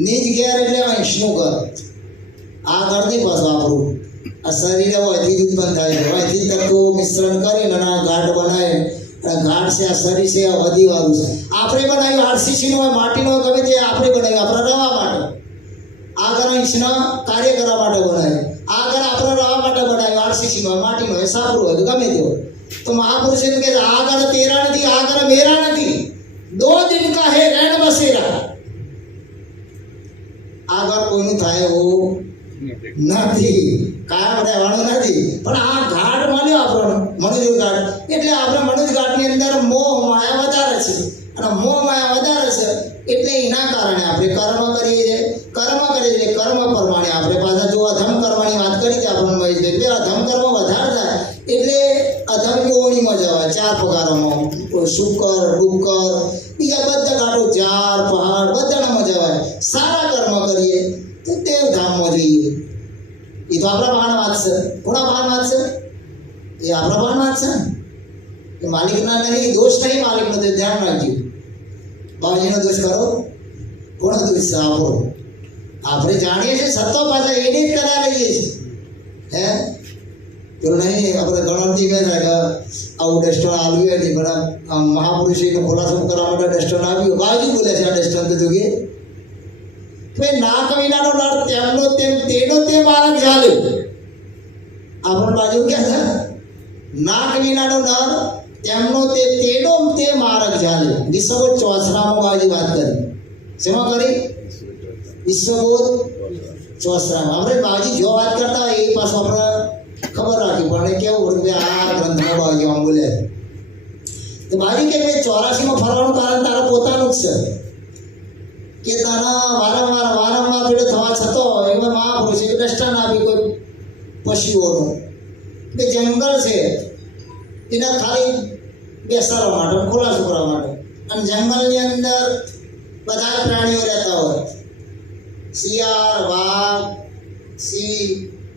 નિજ ઘેર એટલે અંશનું ઘર, આ ઘર નહીં પાછું આપણું. આ શરીર હોયથી જ ઉત્પન્ન થાય છે, હોયથી તત્વો મિશ્રણ કરીને આ ગાંઠ બનાવે. અને ગાંઠ છે આ શરીર છે આ વધીવાળું છે. આપણે બનાવ્યું આરસીસીનો હોય માટીનો હોય ગમે તે આપણે બનાવ્યું આપણે રહેવા માટે. આ ઘર અંશના કાર્ય કરવા માટે બનાવ્યું. આ ઘર આપણે રહેવા માટે બનાવ્યું. આરસીસીનો હોય માટીનો હોય સાપરું હોય ગમે તે હોય. તો મહાપુરુષ એમ કહે છે આ ઘર તેરા નથી, આ ઘર મેરા નથી, દો દિન કા હે રેણ બસેરા. આ ઘર કોઈનું થાય એવું નથી, કાયમ રહેવાનું નથી. પણ આ ઘાટ માન્યો આપણને મનુજ ઘાટ, એટલે આપણે મનુજ ઘાટની અંદર મોહ માયા વધારે છે. અને મોહ માયા વધારે છે એટલે એના કારણે આપણે કર્મ કરીએ છીએ. કર્મ કરીએ છીએ કર્મ પ્રમાણે આપણે પાછા જો અધમ કર્મની વાત કરી હતી આપણને મહેશભાઈ, બે અધમ કર્મ વધારે થાય એટલે અધમ યોનીમાં જવાય. ચાર પગારોમાં શુકર ડુક્કર બીજા બધા ઘાટો ઝાડ પહાડ બધામાં જવાય. સારા કર્મ કરીએ તો દેવધામમાં જઈએ. એ તો આપણા ભાન વાત છે. કોના ભાન વાત છે? એ આપણા ભાન વાત છે. એ માલિકના નહીં, દોષ નહીં માલિકનો. તે ધ્યાન રાખજો. બાબાજીનો દોષ કરો? કોનો દોષ છે? આપણો. આપણે જાણીએ છીએ સત્તો પાછા એને જ કરા લઈએ છીએ. હે પેલું નહીં આપણે ગણતરી કહે છે કે આવું ડસ્ટોન આવ્યું નથી, પણ મહાપુરુષોનો ખુલાસો કરવા માટે ડસ્ટોન આવ્યું. બાજુ બોલે છે આ ડસ્ટોન તો કે ભાઈ નાક વિનાનો નર તેમનો તેમ તેનો તે માર્ગ ઝાલ્યો. આપણને બાજુ કે છે નાક વિનાનો નર તેમનો તે તેનો તે માર્ગ ઝાલ્યો. વિશ્વબોધ ચોસરામાં બાજી વાત કરી. શેમાં કરી? વિશ્વબોધ ચોસરામાં. આપણે બાજી જો વાત કરતા હોય એ પાછું આપણે ખબર રાખી પણ કેવું કે આ ગ્રંથમાં બાજી આમ બોલે તો બાજી કે ભાઈ 84માં ફરવાનું કારણ તારા પોતાનું જ છે કે તારા વારંવાર પેલો થવા છતો એમાં મહાપુરુષે દ્રષ્ટાન આપી કોઈ પશુઓનું કે જંગલ છે એના ખાલી બેસાડવા માટે ખુલાસો કરવા માટે. અને જંગલની અંદર બધા પ્રાણીઓ રહેતા હોય, શિયાળ વાઘ સિંહ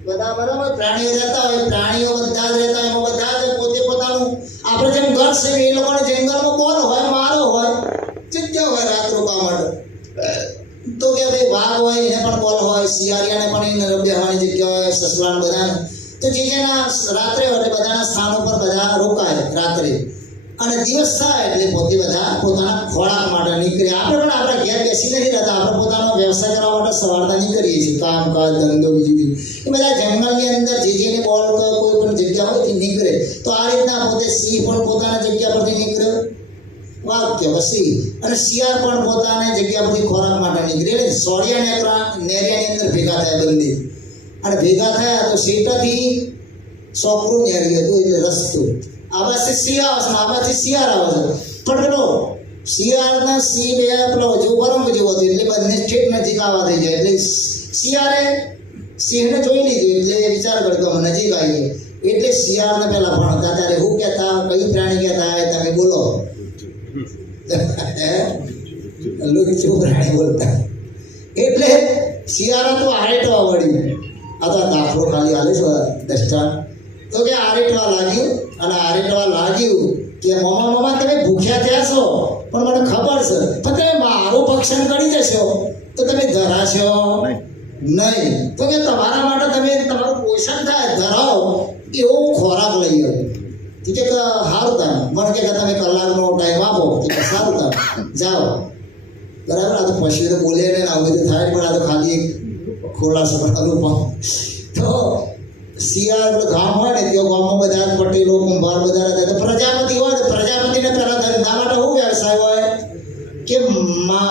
બધા બરાબર પ્રાણીઓ રહેતા હોય. પ્રાણીઓ બધા જ રહેતા હોય, એમાં બધા જ પોતે પોતાનું આપણે જેમ ઘર છે એ લોકોને જંગલમાં કોણ હોય, મારો હોય, જગ્યા હોય રાત રોકાવા માટે. તો કે ભાઈ વાઘ હોય એને પણ બોલ હોય, શિયાળિયાને પણ એને બેહવાની જગ્યા હોય, સસલાને બધાને. તો જે જેના રાત્રે હોય એટલે બધાના સ્થાનો પર બધા રોકાય રાત્રે, અને દિવસ થાય એટલે પોતે બધા પોતાના ખોરાક માટે નીકળે. આપણે પણ આપણા ઘેર બેસી નથી રહેતા, આપણે પોતાનો વ્યવસાય કરવા માટે સવારથી નીકળીએ છીએ, કામકાજ ધંધો બીજું એ બધા જંગલની અંદર જે જેને બોલ કોઈ પણ જગ્યા હોય તે નીકળે. તો આ રીતના પોતે સિંહ પણ પોતાના જગ્યા પરથી નીકળે, વાઘ કે વસી, અને શિયાળ પણ પોતાની જગ્યા પરથી ખોરાક માટે નીકળે. એટલે સોડિયા નેરિયાની અંદર ભેગા થયા બંને, અને ભેગા થયા તો શેટાથી સોપરું નેર્યું હતું એટલે રસ્તું. આ બાજુ શિયાળ આવે છે, આ બાજુ શિયાળ આવે છે, પણ પેલો શિયાળના સિંહ બે પેલો જો વરંગ જેવો હતો એટલે બંને ઠેઠ નજીક આવવા થઈ જાય. એટલે શિયાળે સિંહને જોઈ લીધું એટલે વિચાર કર્યો કે નજીક આવીએ. એટલે શિયાળને પેલા ભણતા ત્યારે શું કહેતા, કયું પ્રાણી કહેતા એ તમે બોલો. લુચ્ચું પ્રાણી બોલતા. એટલે શિયાળા તો આરેટવા વળ્યું. આ તો દાખલો ખાલી હાલે છે દસ્તા. તો કે આરેટવા લાગ્યું, અને આરેટવા લાગ્યું કે મામા તમે ભૂખ્યા થયા છો, પણ મને ખબર છે પણ તમે મારું ભક્ષણ કરી જશો તો તમે ધરાશો નહીં. તો કે તમારા માટે તમે તમારું પોષણ થાય ધરાવો એવો ખોરાક લઈ આવ્યો. ઠીક છે, સારું તમે મને કે તમે કલાકનો ટાઈમ આપો, સારું તમે જાઓ. બરાબર, આ તો પછી તો બોલે ને આવું બધું થાય, પણ આ તો ખાલી એક ખોલાસો કરવાનું. તો શિયાળ ગામ હોય ને ત્યાં ગામમાં બધા પટેલો કુંભાર બધા હતા. તો પ્રજાપતિ હોય તો પ્રજાપતિને પહેલા ધંધા માટે શું વ્યવસાય હોય કે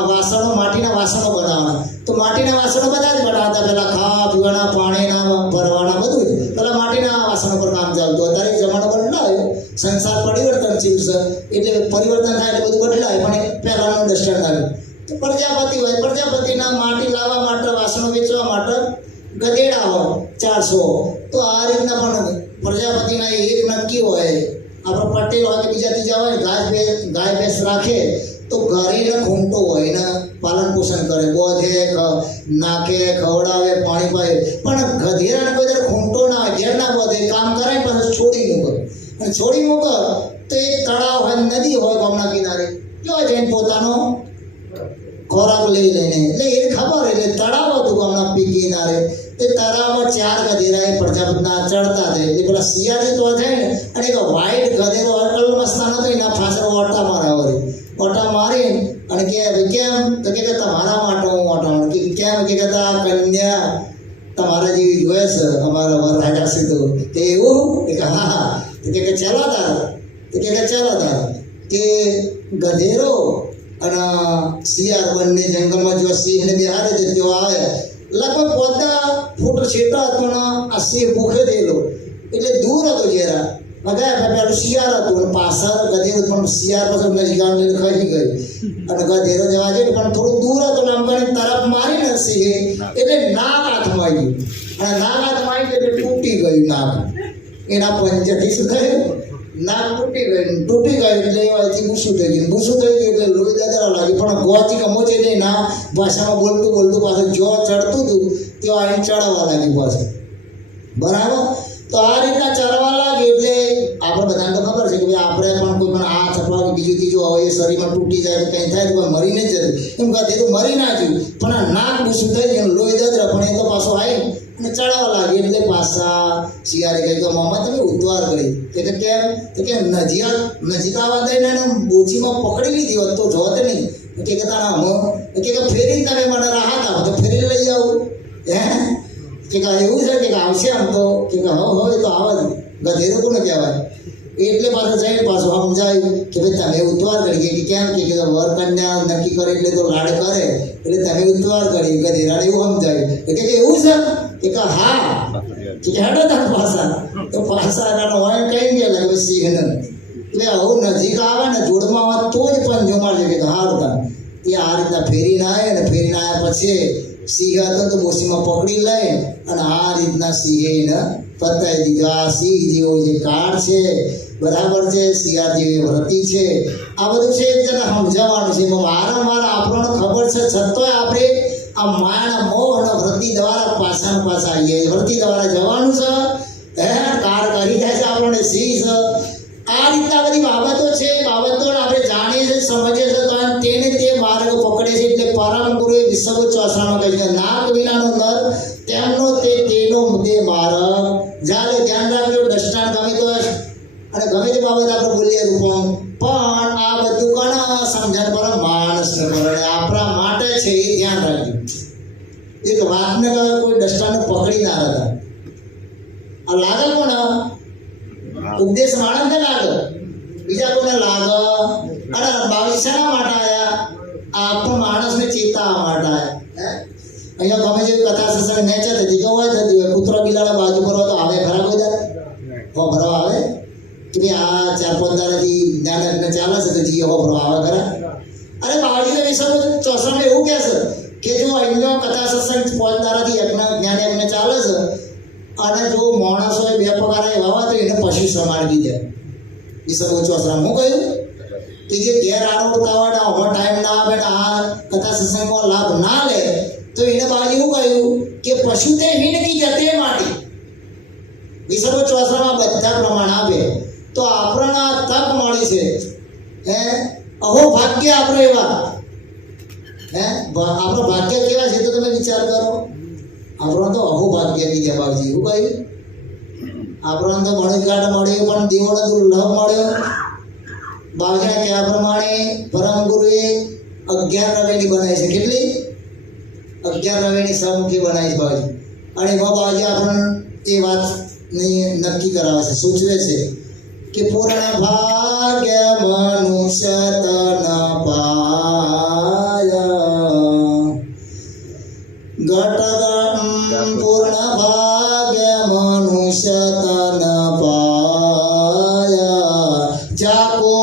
વાસણો, માટીના વાસણો બનાવવાના. તો માટીના વાસણો બધા જ બનાવતા, પેલા ખાવા પીવાના, પાણીના ભરવાના, બધું જ પેલા માટીના વાસણો પર કામ ચાલતું. અત્યારે જમાનો બદલાયો, સંસાર પરિવર્તનશીલ છે એટલે પરિવર્તન થાય એટલે બધું બદલાય, પણ પહેલાનું દર્શન આવ્યું. તો પ્રજાપતિ હોય, પ્રજાપતિના માટી લાવવા માટે, વાસણો વેચવા માટે ગધેડા હોય 400. તો આ રીતના પણ પ્રજાપતિના એક નક્કી હોય. આપણો પટેલ હોય કે બીજા ત્રીજા હોય, ગાય ભેંસ રાખે તો ઘરે ખૂંટો હોય, એના પાલન પોષણ કરે, બોધે, નાખે, ખવડાવે, પાણી પાય. પણ ગધેડાને કોઈ ખૂંટો ના હોય, ઘેર ના બોધે, કામ કરે પણ છોડી મૂકે. અને છોડી મૂકે તો એક તળાવ હોય, નદી હોય ગામના કિનારે, કેવા જઈને પોતાનો ખોરાક લઈ લઈને, એટલે એ ખબર, એટલે તળાવ હતું ગામના કિનારે. તે તળાવમાં 4 ગધેડા એ પ્રજાપતિના ચડતા હતા. એટલે પેલા શિયાળે તો જાય ને, અને એક વ્હાઈટ ગધેડો અટલ મસ્તાન હતો, એના પાછળ ઓટા મારાવરી ઓટા મારી અને કે કેમ, તો કે તમારા માટે હું ઓટા મારું. કેમ કે કહેતા કન્યા તમારા જેવી જોઈએ છે અમારા વર રાજા સીધું. કે એવું કે હા. તો કે ચાલો તાર, તો કે ચાલો તાર. કે ગધેરો અને શિયાળ બંને જંગલમાં જો સિંહને બિહારે છે તેઓ આવે. લગભગ 50 ફૂટ છેટા હતો ને આ સિંહ ભૂખે થયેલો, એટલે દૂર હતો જરા. ગયા પેલું શિયાળ હતું, અને પાછળ ગધેરો, પણ શિયાળ પાછળ નજીક આવીને ખસી ગયું, અને ગધેરો જવા છે પણ થોડું દૂર હતો ને અંબાની તરફ મારીને સિંહે એટલે નાક હાથમાં આવ્યું, અને નાક હાથમાં આવી એટલે તૂટી ગયું નાક. એના પંચથી શું થયું, નાક તૂટી ગયું એટલે એવાથી ભૂસું થઈ ગયું એટલે લોહી દાદરા લાગ્યું. પણ ગોથી કમોચે નહીં, ના ભાષામાં બોલતું પાછું જો ચડતું હતું તેઓ આવીને ચડાવવા લાગ્યું પાછું. બરાબર, તો આ રીતના ચડવા લાગે એટલે આપણે બધાને તો ખબર છે કે ભાઈ આપણે પણ કોઈ પણ હાથ અથવા બીજું ત્રીજું આવે એ શરીરમાં તૂટી જાય કંઈ થાય તો મરી નહીં જતું. એમ કહે તો મરી ના ગયું, પણ આ નાક ભૂસું થઈ ગયું, લોહી દાદરા, પણ એ તો પાછો આવી અને ચડાવવા લાગે. એટલે પાછા શિયાળે કહે કે મામા તમે ઉદ્ધાર કરી. કે કેમ, તો કે નજીક આવવા દઈને બોચીમાં પકડી લીધી હોત તો જોત નહીં. કે તારા કે ફેરીને તમે મને રાહત આપો તો ફેરી લઈ આવું. કે એવું છે કે આવશે આમ તો કે હોય તો આવે જ. ગધેરો કોને કહેવાય. એટલે પાછું જઈને પાછું સમજાયું કે ભાઈ તમે ઉદ્ધાર કરીએ. કે કેમ કે વર કન્યા નક્કી કરે એટલે તો લાડ કરે, એટલે તમે ઉદ્ધાર કરી. ગધેરાને એવું સમજાયું કે એવું છે કે હા. કે હેડો તાર પાછા, તો પાછા હોય કઈ ગયા લાગે સિંહને. એટલે આવું નજીક આવે ને જોડમાં આવે તો જ પંજો મારશે કે હાર તાર. એ આ રીતના ફેરીને આવે ને ફેરીને આવ્યા પછી સિંહ હતો તો બોસીમાં પકડી લે, અને આ રીતના સિંહે એને પતાવી દીધો. આ સિંહ જેવો જે કાળ છે, બરાબર છે, શિયાળ જેવી વ્રતિ છે, આ બધું છે એક જણા સમજાવવાનું છે. વારંવાર આપણને ખબર છે છતાંય આપણે આ માયાના મોહ અને વ્રતિ દ્વારા પાછા આવીએ. વ્રતિ દ્વારા જવાનું છે, કાર કરી જાય છે આપણને સિંહ છે. આ રીતના બધી સમજે છે તો તેને તે માર્ગ પકડે છે. એટલે પરમ ગુરુએ વિશ્વગુરુ ચોસરામાં કહ્યું છે, નાક વિનાનો નર તેમનો તેનો તે માર્ગ જાલે. ધ્યાન રાખજો, દ્રષ્ટાંત ગમે તો અને ગમે તે બાબત આપણે બોલીએ રૂપમ, પણ આ બધું કોણ સમજણ પર માણસને પરણે આપણા માટે છે એ ધ્યાન રાખજો. એક વાતને કોઈ દ્રષ્ટાંત પકડી ના હતા. આ લાગે કોણ ઉપદેશ માણસને લાગે, બીજા કોને લાગે? અને ભવિષ્યના માટે આયા આપણો માણસને ચેતાવવા માટે આયા. અહીંયા ગમે જેવી કથા સત્સંગ નેચર થતી હોય થતી હોય, પુત્ર બિલાડા બાજુ પર તો આવે ખરા કોઈ દાડે ભરવા આવે કે ભાઈ આ 4-5 દાડાથી જ્ઞાન ચાલે છે તો જીઓ ભરવા આવે ખરા? અરે બાવળીના વિષયમાં ચોસરામાં એવું કહે છે કે જો અહીંયા કથા સત્સંગ 5 દાડાથી જ્ઞાન એમને ચાલે છે અને જો માણસો 2 પગાર એવા હોય તો એને પશુ સમાડી દે. વિષય ચોસરામાં હું કહ્યું કે જે ઘેર આરોડતા હોય ને હવે ટાઈમ ના આવે ને આ કથા સત્સંગમાં લાભ ના લે તો એને બાજુ એવું કહ્યું કે પશુ તે હિંડકી જતે માટી. વિસર્વ ચોસરામાં બધા પ્રમાણ આપે તો આપણને તક મળી છે. હે અહો ભાગ્ય આપણે એવા, હે આપણો ભાગ્ય કેવા છે તો તમે વિચાર કરો. આપણો તો અહો ભાગ્ય બીજા બાબજી એવું કહ્યું. આપણને તો મણિગાંઠ મળ્યો પણ દેવોનો દુર્લભ મળ્યો. બાવજીના કહેવા પ્રમાણે પરમ ગુરુએ 11 રવેણી બનાવી છે. કેટલી? 11 રવેણી સમુખી બનાવી છે બાવજી. અને એમાં બાવજી આપણને એ વાતની નક્કી કરાવે છે, સૂચવે છે કે પૂર્ણ ભાગ્ય મનુષ્ય તન પાયા ઘટ પૂર્ણ ભાગ્ય મનુષ્ય તન પાયા જાકો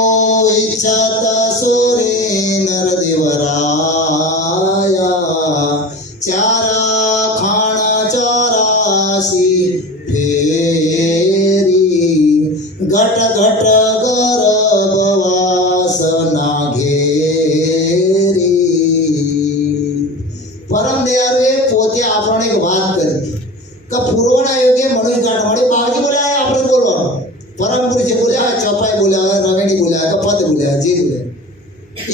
ઈચ્છત સુરી નર દેવરાયા ચારા ખાણ 84 ફેરી ઘટ ઘટ ગર્ભવાસ ના ઘેરી. પરમ દયાળુએ પોતે આપણને એક વાત કરી કે પૂર્વના યોગે મનુષ્યગાંઠ મળે. બાવજી બોલ્યા આપણે બોલવાનું, પરમ ગુરુ જે બોલ્યા ચોપાઈ બોલ્યા, રવેણી બોલ્યા કે પદ બોલ્યા, જે બોલ્યા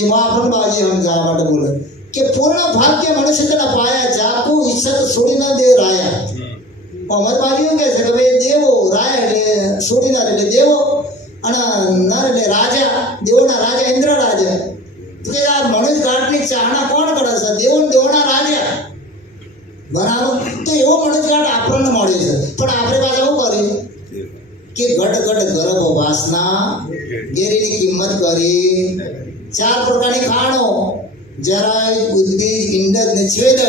એમાં આપણને બાવજી સમજાવવા માટે બોલે કે પૂર્ણ ભાગ્ય મનુષ્ય તેના પાયા જાકુ ઈચ્છત છોડી ના દે રાયા. અમર બાજુ એવું કહે છે કે ભાઈ દેવો રાય એટલે છોડીનાર એટલે દેવો અને નર એટલે રાજા, દેવોના રાજા ઇન્દ્ર રાજા. તો કે આ મનુષ્યગાંઠની ચાહના કોણ કરે છે? દેવોના રાજા, બરાબર. તો એવો મનુષ્યગાંઠ આપણને મળે છે પણ આપણે પાછા શું કર્યું કે ગઢ ગઢ ગર્ભ વાસના ગેરીની કિંમત કરી. 4 પ્રકારની ખાણો જરાય ઉદ્ગીજ ઇંડજ ને છેદજ,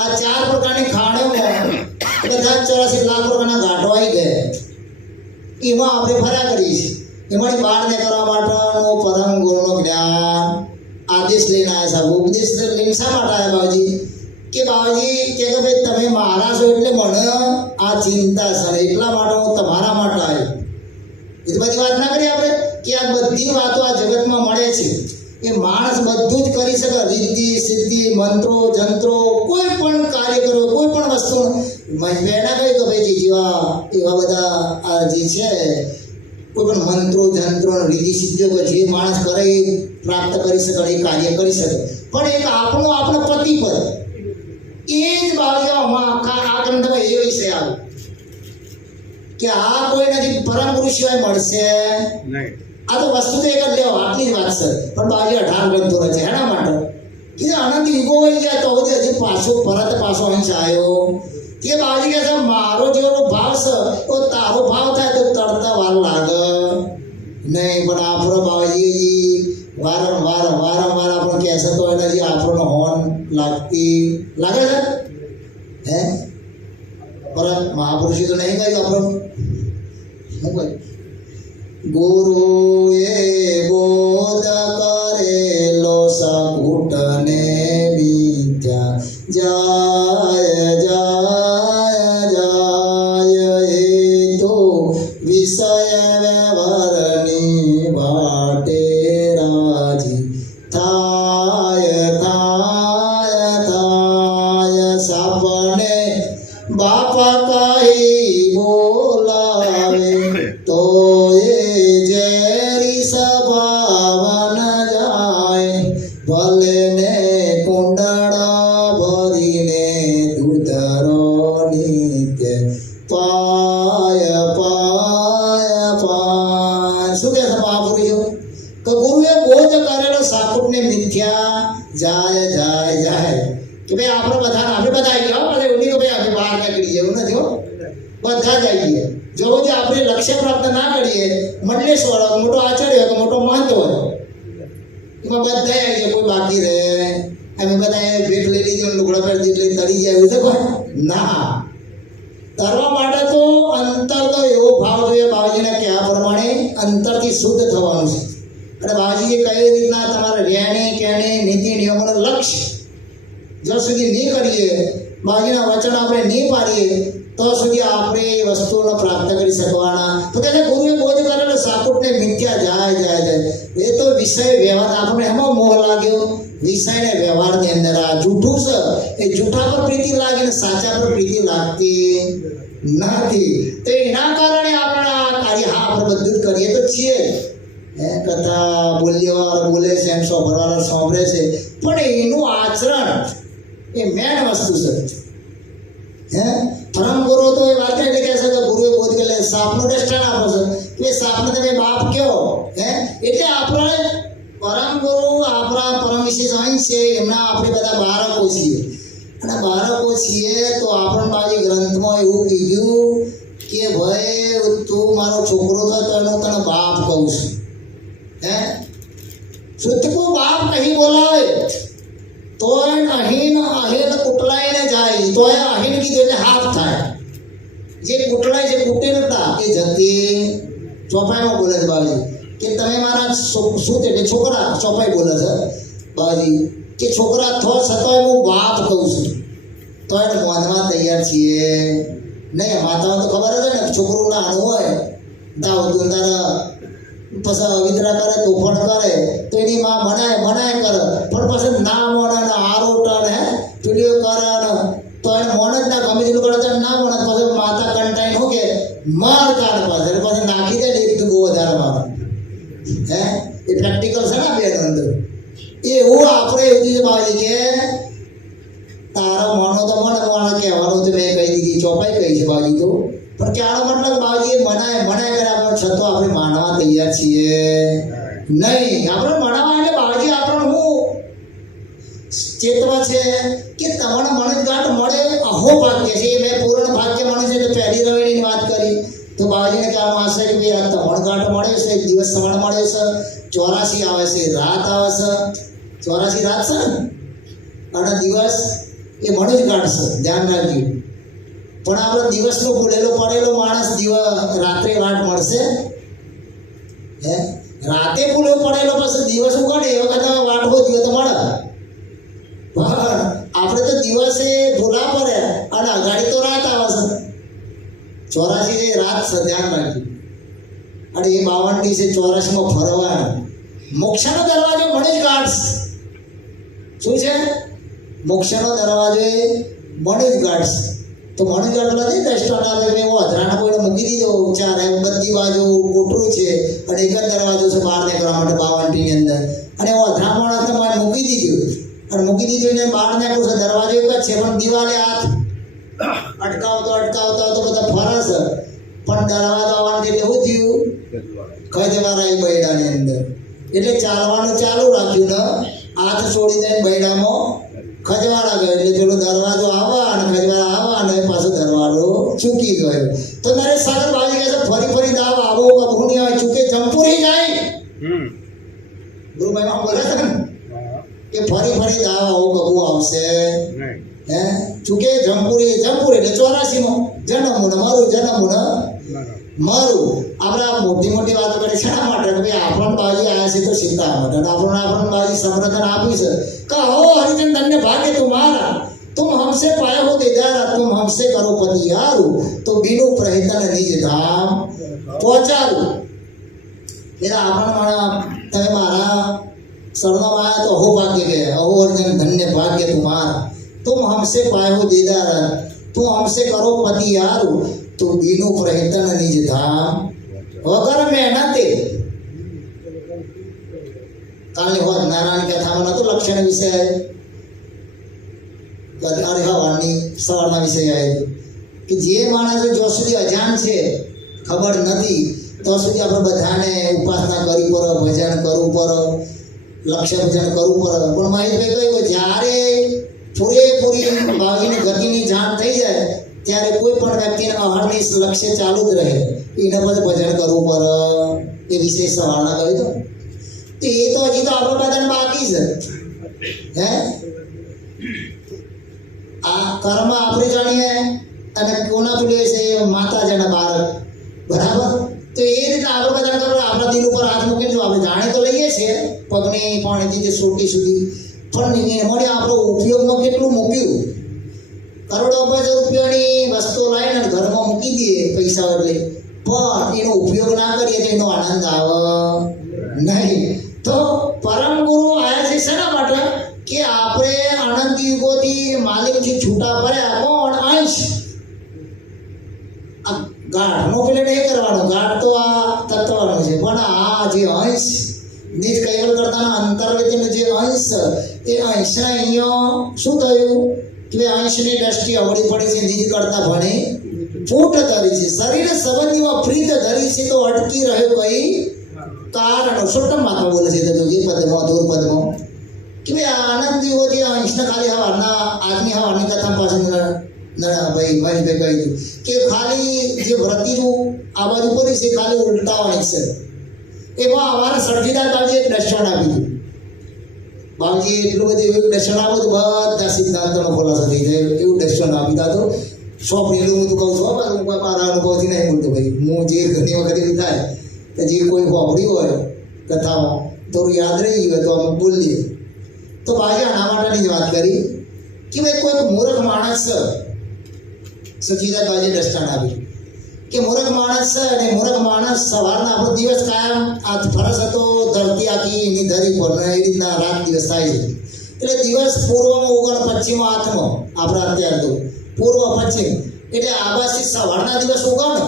આ 4 પ્રકારની ખાણોમાં બધા 84 લાખ રૂપિયાના ગાંઠો આવી ગયા. એમાં આપણે ફર્યા કરીએ છીએ. એમાંની બહારને કરવા માટેનો પરમ ગુરુનો જ્ઞાન આદેશ લઈને આવ્યા સાહેબ. ઉપદેશ લઈને શા માટે આવ્યા બાવજી? કે બાવજી કે ભાઈ તમે મારા છો એટલે મને આ ચિંતા છે, એટલા માટે હું તમારા માટે આવ્યો. એ બધી વાત ના કરીએ આપણે કે આ બધી વાતો આ જગતમાં મળે છે. એ માણસ બધું જ કરી શકે, રિદ્ધિ સિદ્ધિ મંત્રો જંત્રો કોઈ પણ કાર્ય કરો, કોઈ પણ વસ્તુ બેના કહી કે ભાઈ જેવા એવા બધા આ જે છે કોઈ પણ મંત્રો જંત્રો રિદ્ધિ સિદ્ધિઓ જે માણસ કરે એ પ્રાપ્ત કરી શકે, એ કાર્ય કરી શકે. પણ એક આપણો પતિ પદ એ જ બાવજીમાં આ ગ્રંથમાં એ વિષય આવે કે આ કોઈ નથી, પરમ પુરુષ સિવાય મળશે નહીં. આ તો વસ્તુ તો એક જ લેવા આટલી જ વાત છે. પણ બાવજી 18 ગ્રંથો છે એના માટે કે આનંદ ઈગો હોય જાય તો હજી પાછો અંશ આવ્યો. તે બાવજી કહે છે મારો જેવો ભાવ છે તો તારો ભાવ થાય તો તરતા વાર લાગે નહીં. પણ આપણો બાવજી વારંવાર આપણે કહે છે તો એનાથી આપણને હોન લાગતી લાગે છે. હે પર મહાપુરુષે તો નહીં કહ્યું આપણને. શું કહ્યું? ગુરુએ બોધ કરેલો સકુટને મિથ્યા જાય જાય જાય એ તો વિષય વ્યવહારની વાટે રાજી થાય થાય થાય સાપને બાપા કહી બોલાવે તો એ ઝેરી સ્વભાવન જાય. ભલે ને કુંડળ ભરીને દૂધરો નિત્ય પાય પાય પાય. શું કહે છે મહાપુરુષો કે ગુરુએ બોજ કરેલો સાકુટને મિથ્યા જાય જાય જાય. કે ભાઈ આપણે બધા આવી ગયા પણ એવું નહીં કે ભાઈ અમે બહાર નીકળી જાય, એવું નથી હો. બધા જ આવીએ. જો જે આપણે લક્ષ્ય પ્રાપ્ત ના કરીએ, મંડલેશ્વર હોય, મોટો આચાર્ય હોય કે મોટો મહંત હોય, એમાં બધા આવી જાય, કોઈ બાકી રહે. અમે બધા ભેટ લઈ લીધી, લુગડા પહેરી દીધી, તરી જાય એવું છે કોઈ ના. તરવા માટે તો અંતરનો એવો ભાવ જોઈએ બાબાજીને કહેવા પ્રમાણે અંતરથી શુદ્ધ થવાનું છે. અને બાબાજીએ કઈ રીતના તમારે રહેણી કહેણી નીતિ નિયમોનું લક્ષ્ય જ્યાં સુધી નહીં કરીએ, બાબાજીના વચન આપણે નહીં પાડીએ, તો સુધી આપણે એ વસ્તુનો પ્રાપ્ત કરી શકવાના. તો કહે છે ગુરુએ બોધ કરેલો સાકુટને મિથ્યા જાય જાય જાય. એ તો વિષય વ્યવહાર આપણે એમાં મોહ લાગ્યો, વિષય ને વ્યવહારની અંદર આ જૂઠું છે. એ જૂઠા પર પ્રીતિ લાગે ને સાચા પર પ્રીતિ લાગતી નથી. તો એના કારણે આપણે આ કાર્ય હા આપણે બધું જ કરીએ તો છીએ. કથા બોલ્યો બોલે છે એમ સોંભળવાનો સોંભળે છે, પણ એનું આચરણ એ મેન વસ્તુ છે. પરમ ગુરુ તો એ વાત એટલે કહે છે કે ગુરુએ બોધ કરે સાપનું દ્રષ્ટાંત આપો છે કે સાપને તમે બાપ કહો. એટલે આપણે પરમ ગુરુ આપણા પરમ વિશેષ અંશ છે, એમના આપણે બધા બાળકો છીએ. અને બાળકો છીએ તો આપણ બાજી ગ્રંથમાં એવું કીધું કે ભાઈ તું મારો છોકરો થયો તો એનો તને બાપ કહું છું. શુદ્ધકો બાપ નહીં બોલાવે તો અહીં કુટલાઈને જાય, તો અહીં કીધું એટલે હાથ થાય. જે કુટલાય છે કુટેલતા એ જતી ચોપાઈમાં બોલે છે બાજી કે તમે મારા શું એટલે છોકરા ચોપાઈ બોલે છે બાજી કે છોકરા થો છતાં હું બાપ કહું છું. તો એને માનવા તૈયાર છીએ નહીં. માતાઓ તો ખબર હશે ને, છોકરું નાનું હોય દાવ તું તારા પછી અવિદ્રા કરે, તોફાન કરે તો એની માં મનાય કરે, પણ પછી ના મોણે ને આરોટા ને પીડીઓ કરે ને તો એને મોણ જ ના ગમે તેટલું કરે તો ના મોણે. પછી માતા કંટાઈને શું કે માર કાઢ પાસે એટલે પછી નાખી દે ને એક બહુ વધારે મારે. એ પ્રેક્ટિકલ છે ને બેન અંદર. એવું આપણે એવું દીધું બાજી કે તારા મોનો તો મને કહેવાનું તો મેં કહી દીધી, ચોપાઈ કહી છે બાજી તો. પણ કહેવાનો મતલબ બાજી મનાય કર્યા છતાં આપણે માનવા તૈયાર છીએ નહીં. આપણે મનાવા એટલે બાજી આપણને હું ચેતવા છે કે તમારા મન ગાંઠ મળે અહો ભાગ્ય છે. મેં પૂર્ણ ભાગ્ય મળે છે એટલે પહેલી રવિની વાત કરી તો બાજીને કહેવામાં આવશે કે ભાઈ આ તમારો ગાંઠ મળે છે, દિવસ સવાર મળે છે, 84 આવે છે, રાત આવે છે, 84 રાત છે ને અને દિવસ એ મળે જ ગાંઠ છે, ધ્યાન રાખજો. પણ આપણો દિવસનો ભૂલેલો પડેલો માણસ રાત્રે વાટ મળશે. રાતે ભૂલો પડેલો પછી દિવસ ઉગાડે એ વખત વાટ હોતી તો મળે. પણ આપણે તો દિવસે ભૂલા પડે અને અગાડી તો રાત આવે છે. 84 જે રાત છે, ધ્યાન રાખજો. અને એ 52 દિવસે 84માં ફરવાનું. મોક્ષનો દરવાજો મળે જ ગાઢ. શું છે? મોક્ષનો દરવાજો એ મળે જ ગાઢ. તો મને ગાંઠલા નહીં દસ્ટાના મેં અધરાના કોઈને મૂકી દીધો, ચાર બધી બાજુ કોટરું છે અને એક જ દરવાજો છે બહાર નીકળવા માટે 52ની અંદર. અને અધરા માણસને મારે મૂકી દીધું એને બહાર નીકળું છે. દરવાજો એક જ છે પણ દિવાલે હાથ અટકાવતો બધા ફરસ. પણ દરવાજો આવવાથી એટલે શું થયું? ખજવાર આવી બૈડાની અંદર. એટલે ચાલવાનું ચાલુ રાખ્યું ને હાથ છોડી દઈને બૈડામાં ખજવાડા ગયો. એટલે પેલો દરવાજો આવવા અને ખજવાડા આવવા અને પાછો દરવાજો ચૂકી ગયો. તો નરેશ સાગર બાજી કહે છે ફરી દાવ આવો કબૂ નહીં આવે, ચૂકે જંપુરી જાય. ગુરુભાઈમાં બોલે છે ને કે ફરી દાવ આવો કબૂ આવશે. ચૂકે જંપુરી એટલે 84માં જન્મું ને મારું. આપણે આ મોટી વાતો કરી શા માટે? ભાઈ આપણને બાજી આવ્યા છે તો સીતા માટે આપણને બાજી સમર્થન આપ્યું છે. कहो हरिजन धन्य भाग्य तुम्हारा, तुम हमसे पाए हो दीदारा, तुम हमसे करो पति यारू, तो बिनु प्रहितन निज धाम पहुंचारू. मेरा आपन તમે મારા શરણમાં આવ્યા તો અહો ભાગ્ય કે અહો હરિજન ધન્ય ભાગ્ય तुम्हारा, तुम हमसे पाए हो दीदारा, तुम हमसे करो पति यारू, तो बिनु प्रहितन निज धाम. वगर मહેનતે કાલની હોત નારાયણ કથામાં નતો લક્ષણ વિષય આવ્યો, અરે હવાની સવારના વિષય આવ્યો કે જે માણસો જો સુધી અજાણ છે, ખબર નથી, તો સુધી આપણે બધાને ઉપાસના કરવી પડે, ભજન કરવું પડે, લક્ષ્ય ભજન કરવું પડે. પણ મહેશભાઈ કહ્યું જ્યારે પૂરેપૂરી ભાવિની ગતિની જાણ થઈ જાય ત્યારે કોઈ પણ વ્યક્તિને અહર્નિશ લક્ષ્ય ચાલુ જ રહે, એને પછી ભજન કરવું પડે. એ વિશેષ સવારના કહ્યું તો એ તો હજી તો આપણે બધાને બાકી છે. હે આ કર્મ આપણે જાણીએ અને કોના પેલું છે માતાજીના બાળક, બરાબર? તો એ રીતે આપણે બધાને ખબર આપણા દિલ ઉપર હાથ મૂકીને જો આપણે જાણી તો લઈએ છીએ પગની પાણીથી તે સોટી સુધી, પણ એમાં આપણો ઉપયોગમાં કેટલું મૂક્યું? કરોડો અબજ રૂપિયાની વસ્તુ લાવીને ઘરમાં મૂકી દઈએ પૈસા એટલે, પણ એનો ઉપયોગ ના કરીએ તો એનો આનંદ આવે નહીં. તો પરમ ગુરુ આયા છે શેના માટે? કે આપણે આનંદ યુગોથી માલિકથી છૂટા પડ્યા. કોણ? અંશ. આ ગાઢનો પેલે નહીં કરવાનો, ગાઢ તો આ તત્વનો છે, પણ આ જે અંશ નિજ કૈવલ કરતાના અંતર્ગતનો જે અંશ, એ અંશના અહીંયા શું થયું કે અંશની દ્રષ્ટિ અવળી પડી છે, નિજ કરતા ભણી ફૂટ ધરી છે, શરીર સંબંધીમાં પ્રીત ધરી છે, તો અટકી રહ્યો કઈ કારણ? સુટ્ટમ માતા બોલે છે તો જે પદમાં દૂર પદમાં કે ભાઈ આનંદ યુગોથી અંશને ખાલી હવાના આજની હવાની કથા પાસે ભાઈ મહેશભાઈ કહી દીધું કે ખાલી જે વ્રતિનું આ બાજુ પડી છે ખાલી ઉલટાવાની છે. એમાં અમારા સરજીદાર બાબજી એક દર્શન આપી દીધું. બાબજી એટલું બધું એવું દર્શન આપું તો બધા સિદ્ધાંતોનો ખુલાસો થઈ જાય એવું દર્શન આપી દાદો. સોંપડેલું હું તો કહું છું, મારા અનુભવથી નહીં બોલતો ભાઈ. હું જે ઘણી વખત એવું થાય કે જે કોઈ વાપર્યું હોય કથામાં થોડું યાદ રહી ગયું તો અમે બોલીએ. તો બાજી આના માટેની જ વાત કરી કે ભાઈ કોઈ મૂર્ખ માણસ સચિદાર બાજી દ્રષ્ટાંત આપ્યું કે મૂર્ખ માણસ છે અને મૂર્ખ માણસ સવારના આપણો દિવસ કાયમ આ ફરસ હતો ધરતી આખી એની ધરી પર એ રીતના રાત દિવસ થાય છે. એટલે દિવસ પૂર્વમાં ઉગણ પશ્ચિમ હાથમાં આપણા અત્યારે તો પૂર્વ પશ્ચિમ એટલે આબાસી સવારના દિવસ ઉગણ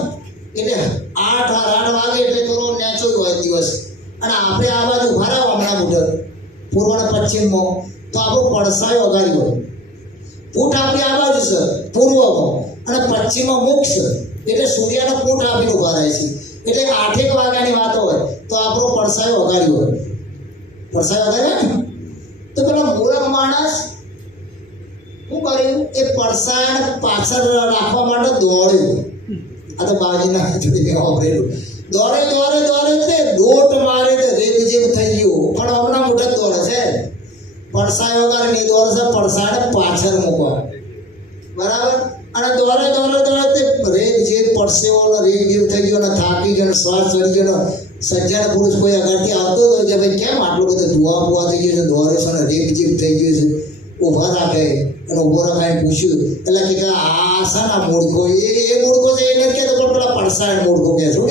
એટલે 8 વાગે એટલે થોડો નેચો હોય દિવસ, અને આપણે આ બાજુ ઉભા રહો હમણાં મુજબ પૂર્વ અને પશ્ચિમમાં તો આપણો પડસાયો અગાડી હોય. પૂઠ આપણી આ બાજુ છે પૂર્વમાં અને પશ્ચિમમાં મુખ છે, એટલે સૂર્યનો પૂઠ આપીને ઉભા રહે છે. એટલે 8 વાગ્યાની વાત હોય તો આપણો પડસાયો અગાડી હોય. પડસાયો અગાડી ને તો પેલા મૂર્ખ માણસ શું કર્યું? એ પડસાને પાછળ રાખવા માટે દોડ્યું. આ તો બાજીના વાપરેલું. દોડે તે દોટ મારે તે રેત જેવું થઈ ગયું, પણ હમણાં મોટા દોડે છે. પડસાયો વગર નહીં દોડશે, પડસાને પાછળ મૂકવા, બરાબર? અને દોડે તે રેત જે પડસેવો રેત જેવું થઈ ગયો ને થાકી ગયો ને શ્વાસ ચડી ગયો ને સજ્જન પુરુષ કોઈ આગળથી આવતો હતો કે ભાઈ કેમ આટલું બધું ધુઆ થઈ ગયું છે, દોડે છે ને રેત જેવું થઈ ગયું છે, ઊભા રાખે અને ઊભો રખાઈને પૂછ્યું એટલે કે આ શાના મૂર્ખો? એ મૂર્ખો છે એ નથી કહેતો, પણ પેલા પડસાય મૂર્ખો કહે શું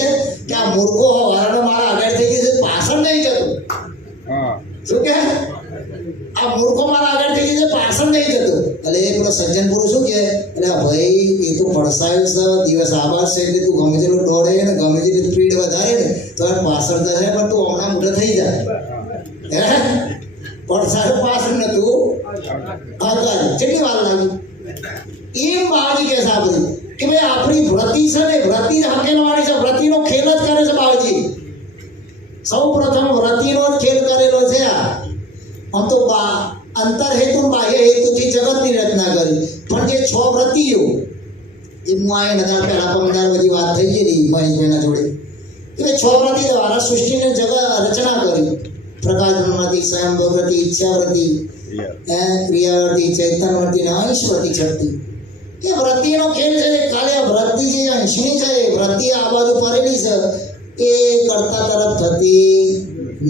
કે આ મૂર્ખો વારાને મારા આગળ થઈ ગયું છે, પાછળ નહીં જતું. શું કે આ મૂર્ખો મારા આગળ થઈ ગયું છે, પાછળ નહીં જતું. એટલે એ પેલો સજ્જન પુરુષ શું કે એટલે ભાઈ એ તો પડસાયો છે, દિવસ આબાદ છે, એટલે તું ગમે તેટલું દોડે ને ગમે તેટલી સ્પીડ વધારે ને તો પાછળ જશે, પણ તું હમણાં મોટો થઈ જાય. હે પડસાયો પાછળ ને તું કેટલી વાર લાગી? એમ બાવાજી કે સાંભળ્યું કે ભાઈ આપણી વ્રતિ છે ને વ્રતિ જ હકેલવાળી છે, વ્રતિનો ખેલ જ કરે છે બાવાજી. સૌ પ્રથમ વ્રતિનો જ ખેલ કરેલો છે. આમ તો અંતર હેતુ બાહ્ય હેતુથી જગતની રચના કરી, પણ જે 6 વ્રતિઓ એ હું આ નદાર પહેલા 15 બધી વાત થઈ ગયેલી મહેશભાઈના જોડે કે 6 વ્રતિ દ્વારા સૃષ્ટિની જગત રચના કરી. પ્રકાશવૃત્તિ, સ્વયંભૂવૃત્તિ, ઈચ્છાવૃત્તિ, ક્રિયાવૃત્તિ, ચૈતન્યવૃત્તિ ને અંશવૃત્તિ છઠ્ઠી. એ વ્રતિનો ખેલ છે. ખાલી આ વ્રતિ જે અંશની છે એ વ્રતિ આ બાજુ ફરેલી છે એ કરતા તરફ થતી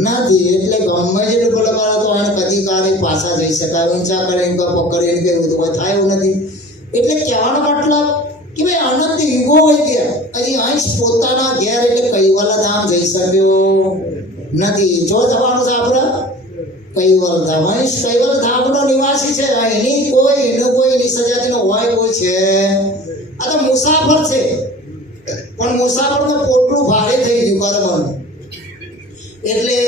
નથી. એટલે ગમે જેટલું બોલે મારા તો એને કદી કાલે પાછા જઈ શકાય, ઊંચા કરે પકડે એને કહ્યું તો કોઈ થાય એવું નથી. એટલે કહેવાનો મતલબ કે ભાઈ આનંદ યુગો હોય ગયા હજી અંશ પોતાના ઘેર એટલે કૈવલ ધામ જઈ શક્યો નથી. જો જવાનું છે આપણે કૈવલ ધામ, અંશ કૈવલ ધામનો નિવાસી છે. એની સજાતિનો હોય કોઈ છે? આ તો મુસાફર છે, પણ મુસાફરનું પોટલું ભારે થઈ ગયું કર્મનું. એટલે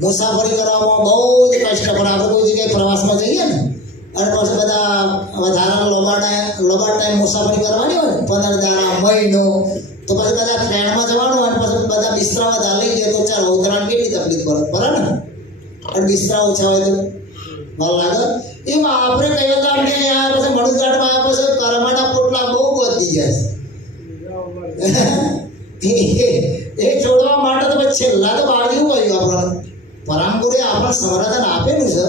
મુસાફરી કરવામાં બહુ જ કષ્ટ પડે. આપણે કોઈ જગ્યાએ પ્રવાસમાં જઈએ ને અને પછી બધા વધારાનો લોબાડ ટાઈમ મુસાફરી કરવાની હોય ને 15 દાડા મહિનો, તો પછી બધા ટ્રેનમાં જવાનું અને પછી બધા બિસ્તરા બધા લઈ જાય તો ચાલો ઉતરાણ કેટલી તકલીફ પડે બરાબર ને. અને બિસ્તરા ઓછા હોય તો વાર લાગે. એમાં આપણે કહીએ તો આપણે આ પછી મણુઘાટમાં આવ્યા પછી કરમાના પોટલા બહુ વધી જાય એ જોડવા માટે તો પછી છેલ્લા તો બાજુ કહ્યું આપણને પરામગુરુએ આપણને સમર્થન આપેલું છે,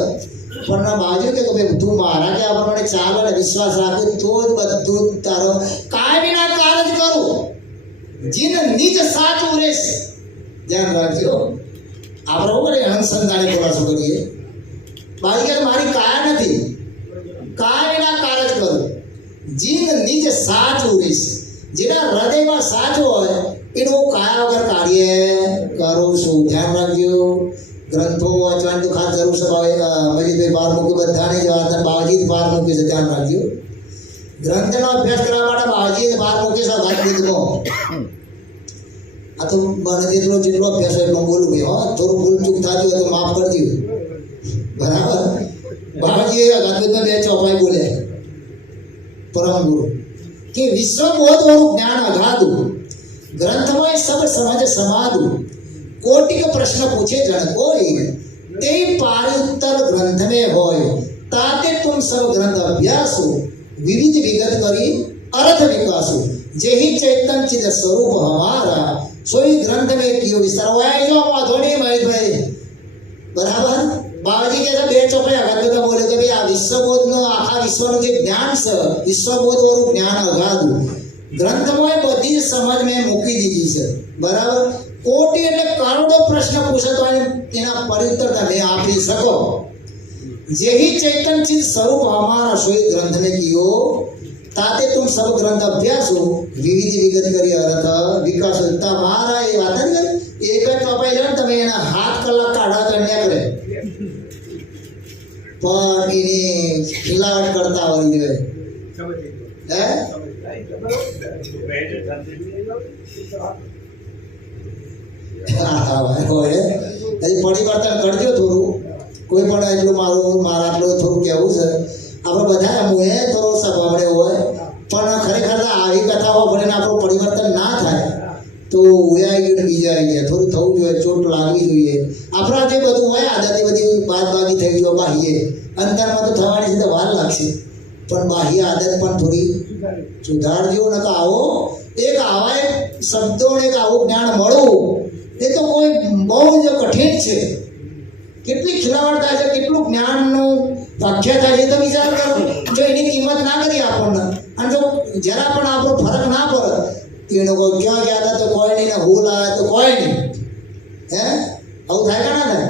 પણ બાજુ કે ભાઈ તું મારા કે આપણને ચાલો ને વિશ્વાસ રાખું તો જ બધું તારો કાંઈ વિના કાર્ય કરું જીન નિજ સાચું રહેશે. ધ્યાન રાખજો. આપણે શું કરીએ અનુસંધાને ખુલાસો કરીએ બાજુ કે મારી કાયા નથી, કાંઈ વિના કાર્ય કરું જીન નિજ સાચું રહેશે. જેના હૃદયમાં સાચું હોય એનું કાયા વગર કાર્ય કરું છું. ધ્યાન રાખજો. ગ્રંથો વાંચવાની તો ખાસ જરૂર છે. મજીદભાઈ બહાર મૂકી બધાને જ વાત બાવાજી બહાર મૂકી છે. ધ્યાન રાખજો. ગ્રંથનો અભ્યાસ કરવા માટે બાવાજી બહાર મૂકી છે. ભાગવતનો આ તો મને જેટલો અભ્યાસ હોય એટલો બોલું ભાઈ. હા થોડું ભૂલ ચૂક થતી હોય તો માફ કરજો બરાબર. બાવાજી ભાગવતમાં 2 ચોપાઈ બોલે પરમ ગુરુ કે વિશ્વબોધવાળું જ્ઞાન અગાધું ગ્રંથમાં સબ સમજ સમાધું કોટિક પ્રશ્ન પૂછે જણ કોઈ તે પારી ઉત્તર ગ્રંથ में હોય તાતે તુમ સબ ગ્રંથ અભ્યાસો વિવિધ વિગત કરી અર્થ વિકાસો જેહી ચૈતન્ય ચિત સ્વરૂપ હમારા સોઈ ગ્રંથ में કિયો વિસ્તાર હોય. જો ધોની મહેશભાઈ બરાબર. બાવાજી કે 2 ચોપાઈ અગાધ તો બોલે કે ભાઈ આ વિશ્વબોધનો આખા વિશ્વનું જે જ્ઞાન છે વિશ્વબોધ વાળું જ્ઞાન અગાધું ગ્રંથમાં બધી સમજ મેં મૂકી દીધી છે બરાબર. કોટી એટલે કરોડો પ્રશ્ન પૂછે તો એના પરિત્તર તમે આપી શકો. જેહી ચૈતન્ય ચિત સ્વરૂપ હમારા સોઈ ગ્રંથ ને કિયો તાતે તુમ સબ ગ્રંથ અભ્યાસો વિવિધ વિગત કરી અર્થ વિકાસ. તમારા એ વાત ને એક જ ચોપાઈ લે તમે એના 7 કલાક કાઢા ચડ્યા કરે પણ એની ખિલાવટ કરતા આવડી જોઈએ. હે પરિવર્તન કરજો થોડું. કોઈ પણ એટલું મારા આટલું થોડું કહેવું છે. આપણે બધા મુએ થોડો સ્વભાવડે હોય પણ ખરેખર આવી કથાઓ ભણીને આપણું પરિવર્તન ના થાય તો ઉયા આવી ગયું બીજા આવી ગયા. થોડું થવું જોઈએ, ચોટ લાગવી જોઈએ. આપણા જે બધું હોય આદતી બધી બાદબાકી થઈ ગયો બાહ્ય અંતરમાં તો થવાની છે તો વાર લાગશે પણ બાહ્ય આદત પણ થોડી સુધારજો. ન તો આવો એક આવા શબ્દો એક આવું જ્ઞાન મળવું એ તો કોઈ બહુ જ કઠિન છે. કેટલી ખિલાવટ થાય છે, કેટલું જ્ઞાનનું વ્યાખ્યા થાય છે તો વિચાર કરો. જો એની કિંમત ના કરી આપણને અને જો જરા પણ આપણો ફરક ના પડે એ લોકો ક્યાં ગયા હતા તો કોઈ નહીં ને હું લાવે તો કોઈ નહીં. હે આવું થાય કે ના થાય?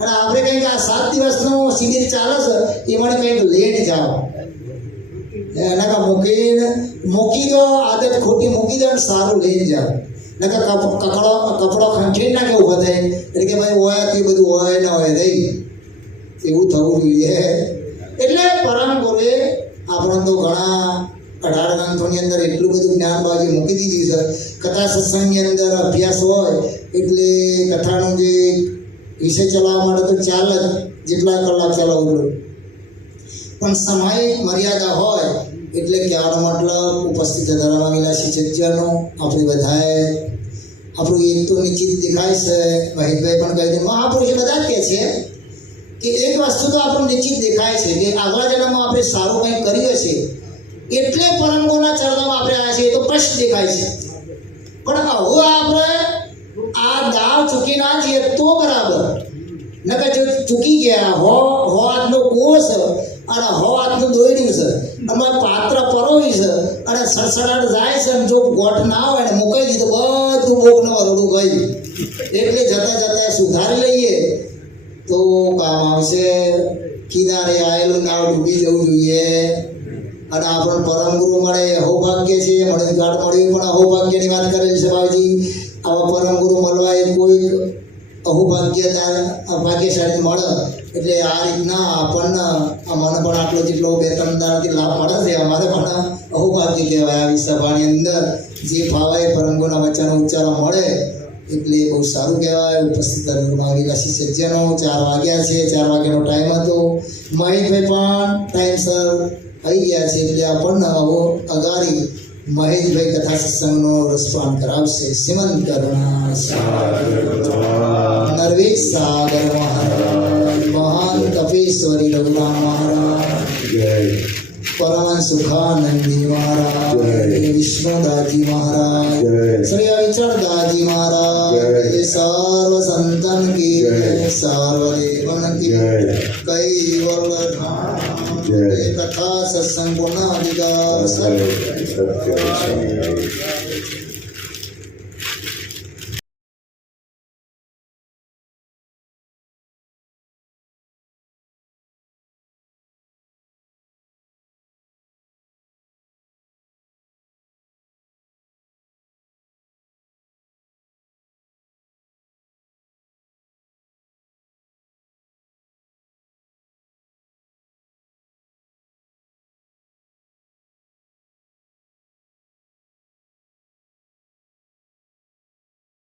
અને આપણે કંઈક આ 7 દિવસનો શિબિર ચાલે છે એ મને કંઈક લેટ જાઓ એના કા મૂકી દો આદત ખોટી મૂકી દો અને સારું લઈને જાઓ. નકર કપડો ખંખેરી નાખે ઊભા થાય એટલે કે ભાઈ હોય તે બધું હોય ના હોય રહી એવું થવું જોઈએ. એટલે પરમ ગુરુએ આપણને તો ઘણા 18 ગ્રંથોની અંદર એટલું બધું જ્ઞાન બાજુ મૂકી દીધું છે. કથા સત્સંગની અંદર અભ્યાસ હોય એટલે કથાનો જે વિષય ચલાવવા માટે તો ચાલે જ જેટલા કલાક ચલાવવું પડે પણ સમય મર્યાદા હોય એટલે કહેવાનો મતલબ ઉપસ્થિત ધર્મ વિલાસી સજ્જનો આપણે બધાએ આપણું એક તો નિશ્ચિત દેખાય છે. મહેશભાઈ પણ કહી દે મહાપુરુષ બધા જ કહે છે કે એક વસ્તુ તો આપણને નિશ્ચિત દેખાય છે કે આગલા જન્મમાં આપણે સારું કંઈક કર્યું હશે એટલે પરમગુરુના ચરણોમાં આપણે આવ્યા છીએ તો સ્પષ્ટ દેખાય છે. પણ હવે આપણે આ દાવ ચૂકી ના જઈએ તો બરાબર. નકર જો ચૂકી ગયા હો હાથનો કોષ અને હો હાથનું દોયડ્યું છે અને પાત્ર પરોવી છે અને સડસડાટ જાય છે અને જો ગોઠ ના હોય ને મુકાઈ દીધું બધું ભોગનું વરડું ગયું. એટલે જતા જતા સુધારી લઈએ તો કામ આવશે. કિનારે આવેલું નાવ ડૂબી જવું જોઈએ અને આપણને પરમ ગુરુ મળે અહોભાગ્ય છે. મણિઘાટ મળ્યું પણ અહોભાગ્યની વાત કરેલી છે બાબજી. આવા પરમ ગુરુ મળવા એ કોઈ ભાગ્યશાળી મળે એટલે આ રીતના આપણને મને પણ આટલો જેટલો 2-3 દાડાથી લાભ મળે છે અમારે પણ અહોભાગ્ય કહેવાય. આવી સભાની અંદર જે ફાવે પરમ ગુરુના વચનો ઉચ્ચારો મળે એટલે બહુ સારું કહેવાય. ઉપસ્થિત આવેલા સજ્જનો 4 વાગ્યા છે, 4 વાગ્યાનો ટાઈમ હતો. મહેશભાઈ પણ ટાઈમસર આવી ગયા છે એટલે આપણને આવો અગારી મહેશભાઈ કથા સત્સંગનો રસપાન કરાવશે. સિમંત કરુણા નરવેશ સાગર મહારાજ, મહાન તપેશ્વરી રઘુરામ મહારાજ, પરમ સુખાનંદી મહારાજ, વિષ્ણુદાસજી મહારાજ, શ્રી અવિચળદાસજી મહારાજ, સર્વ સંતન કી જય, સર્વદેવન કી કૈવલ ધામ. કથા સત્સંગ પૂર્ણ અધિકાર સત્ય.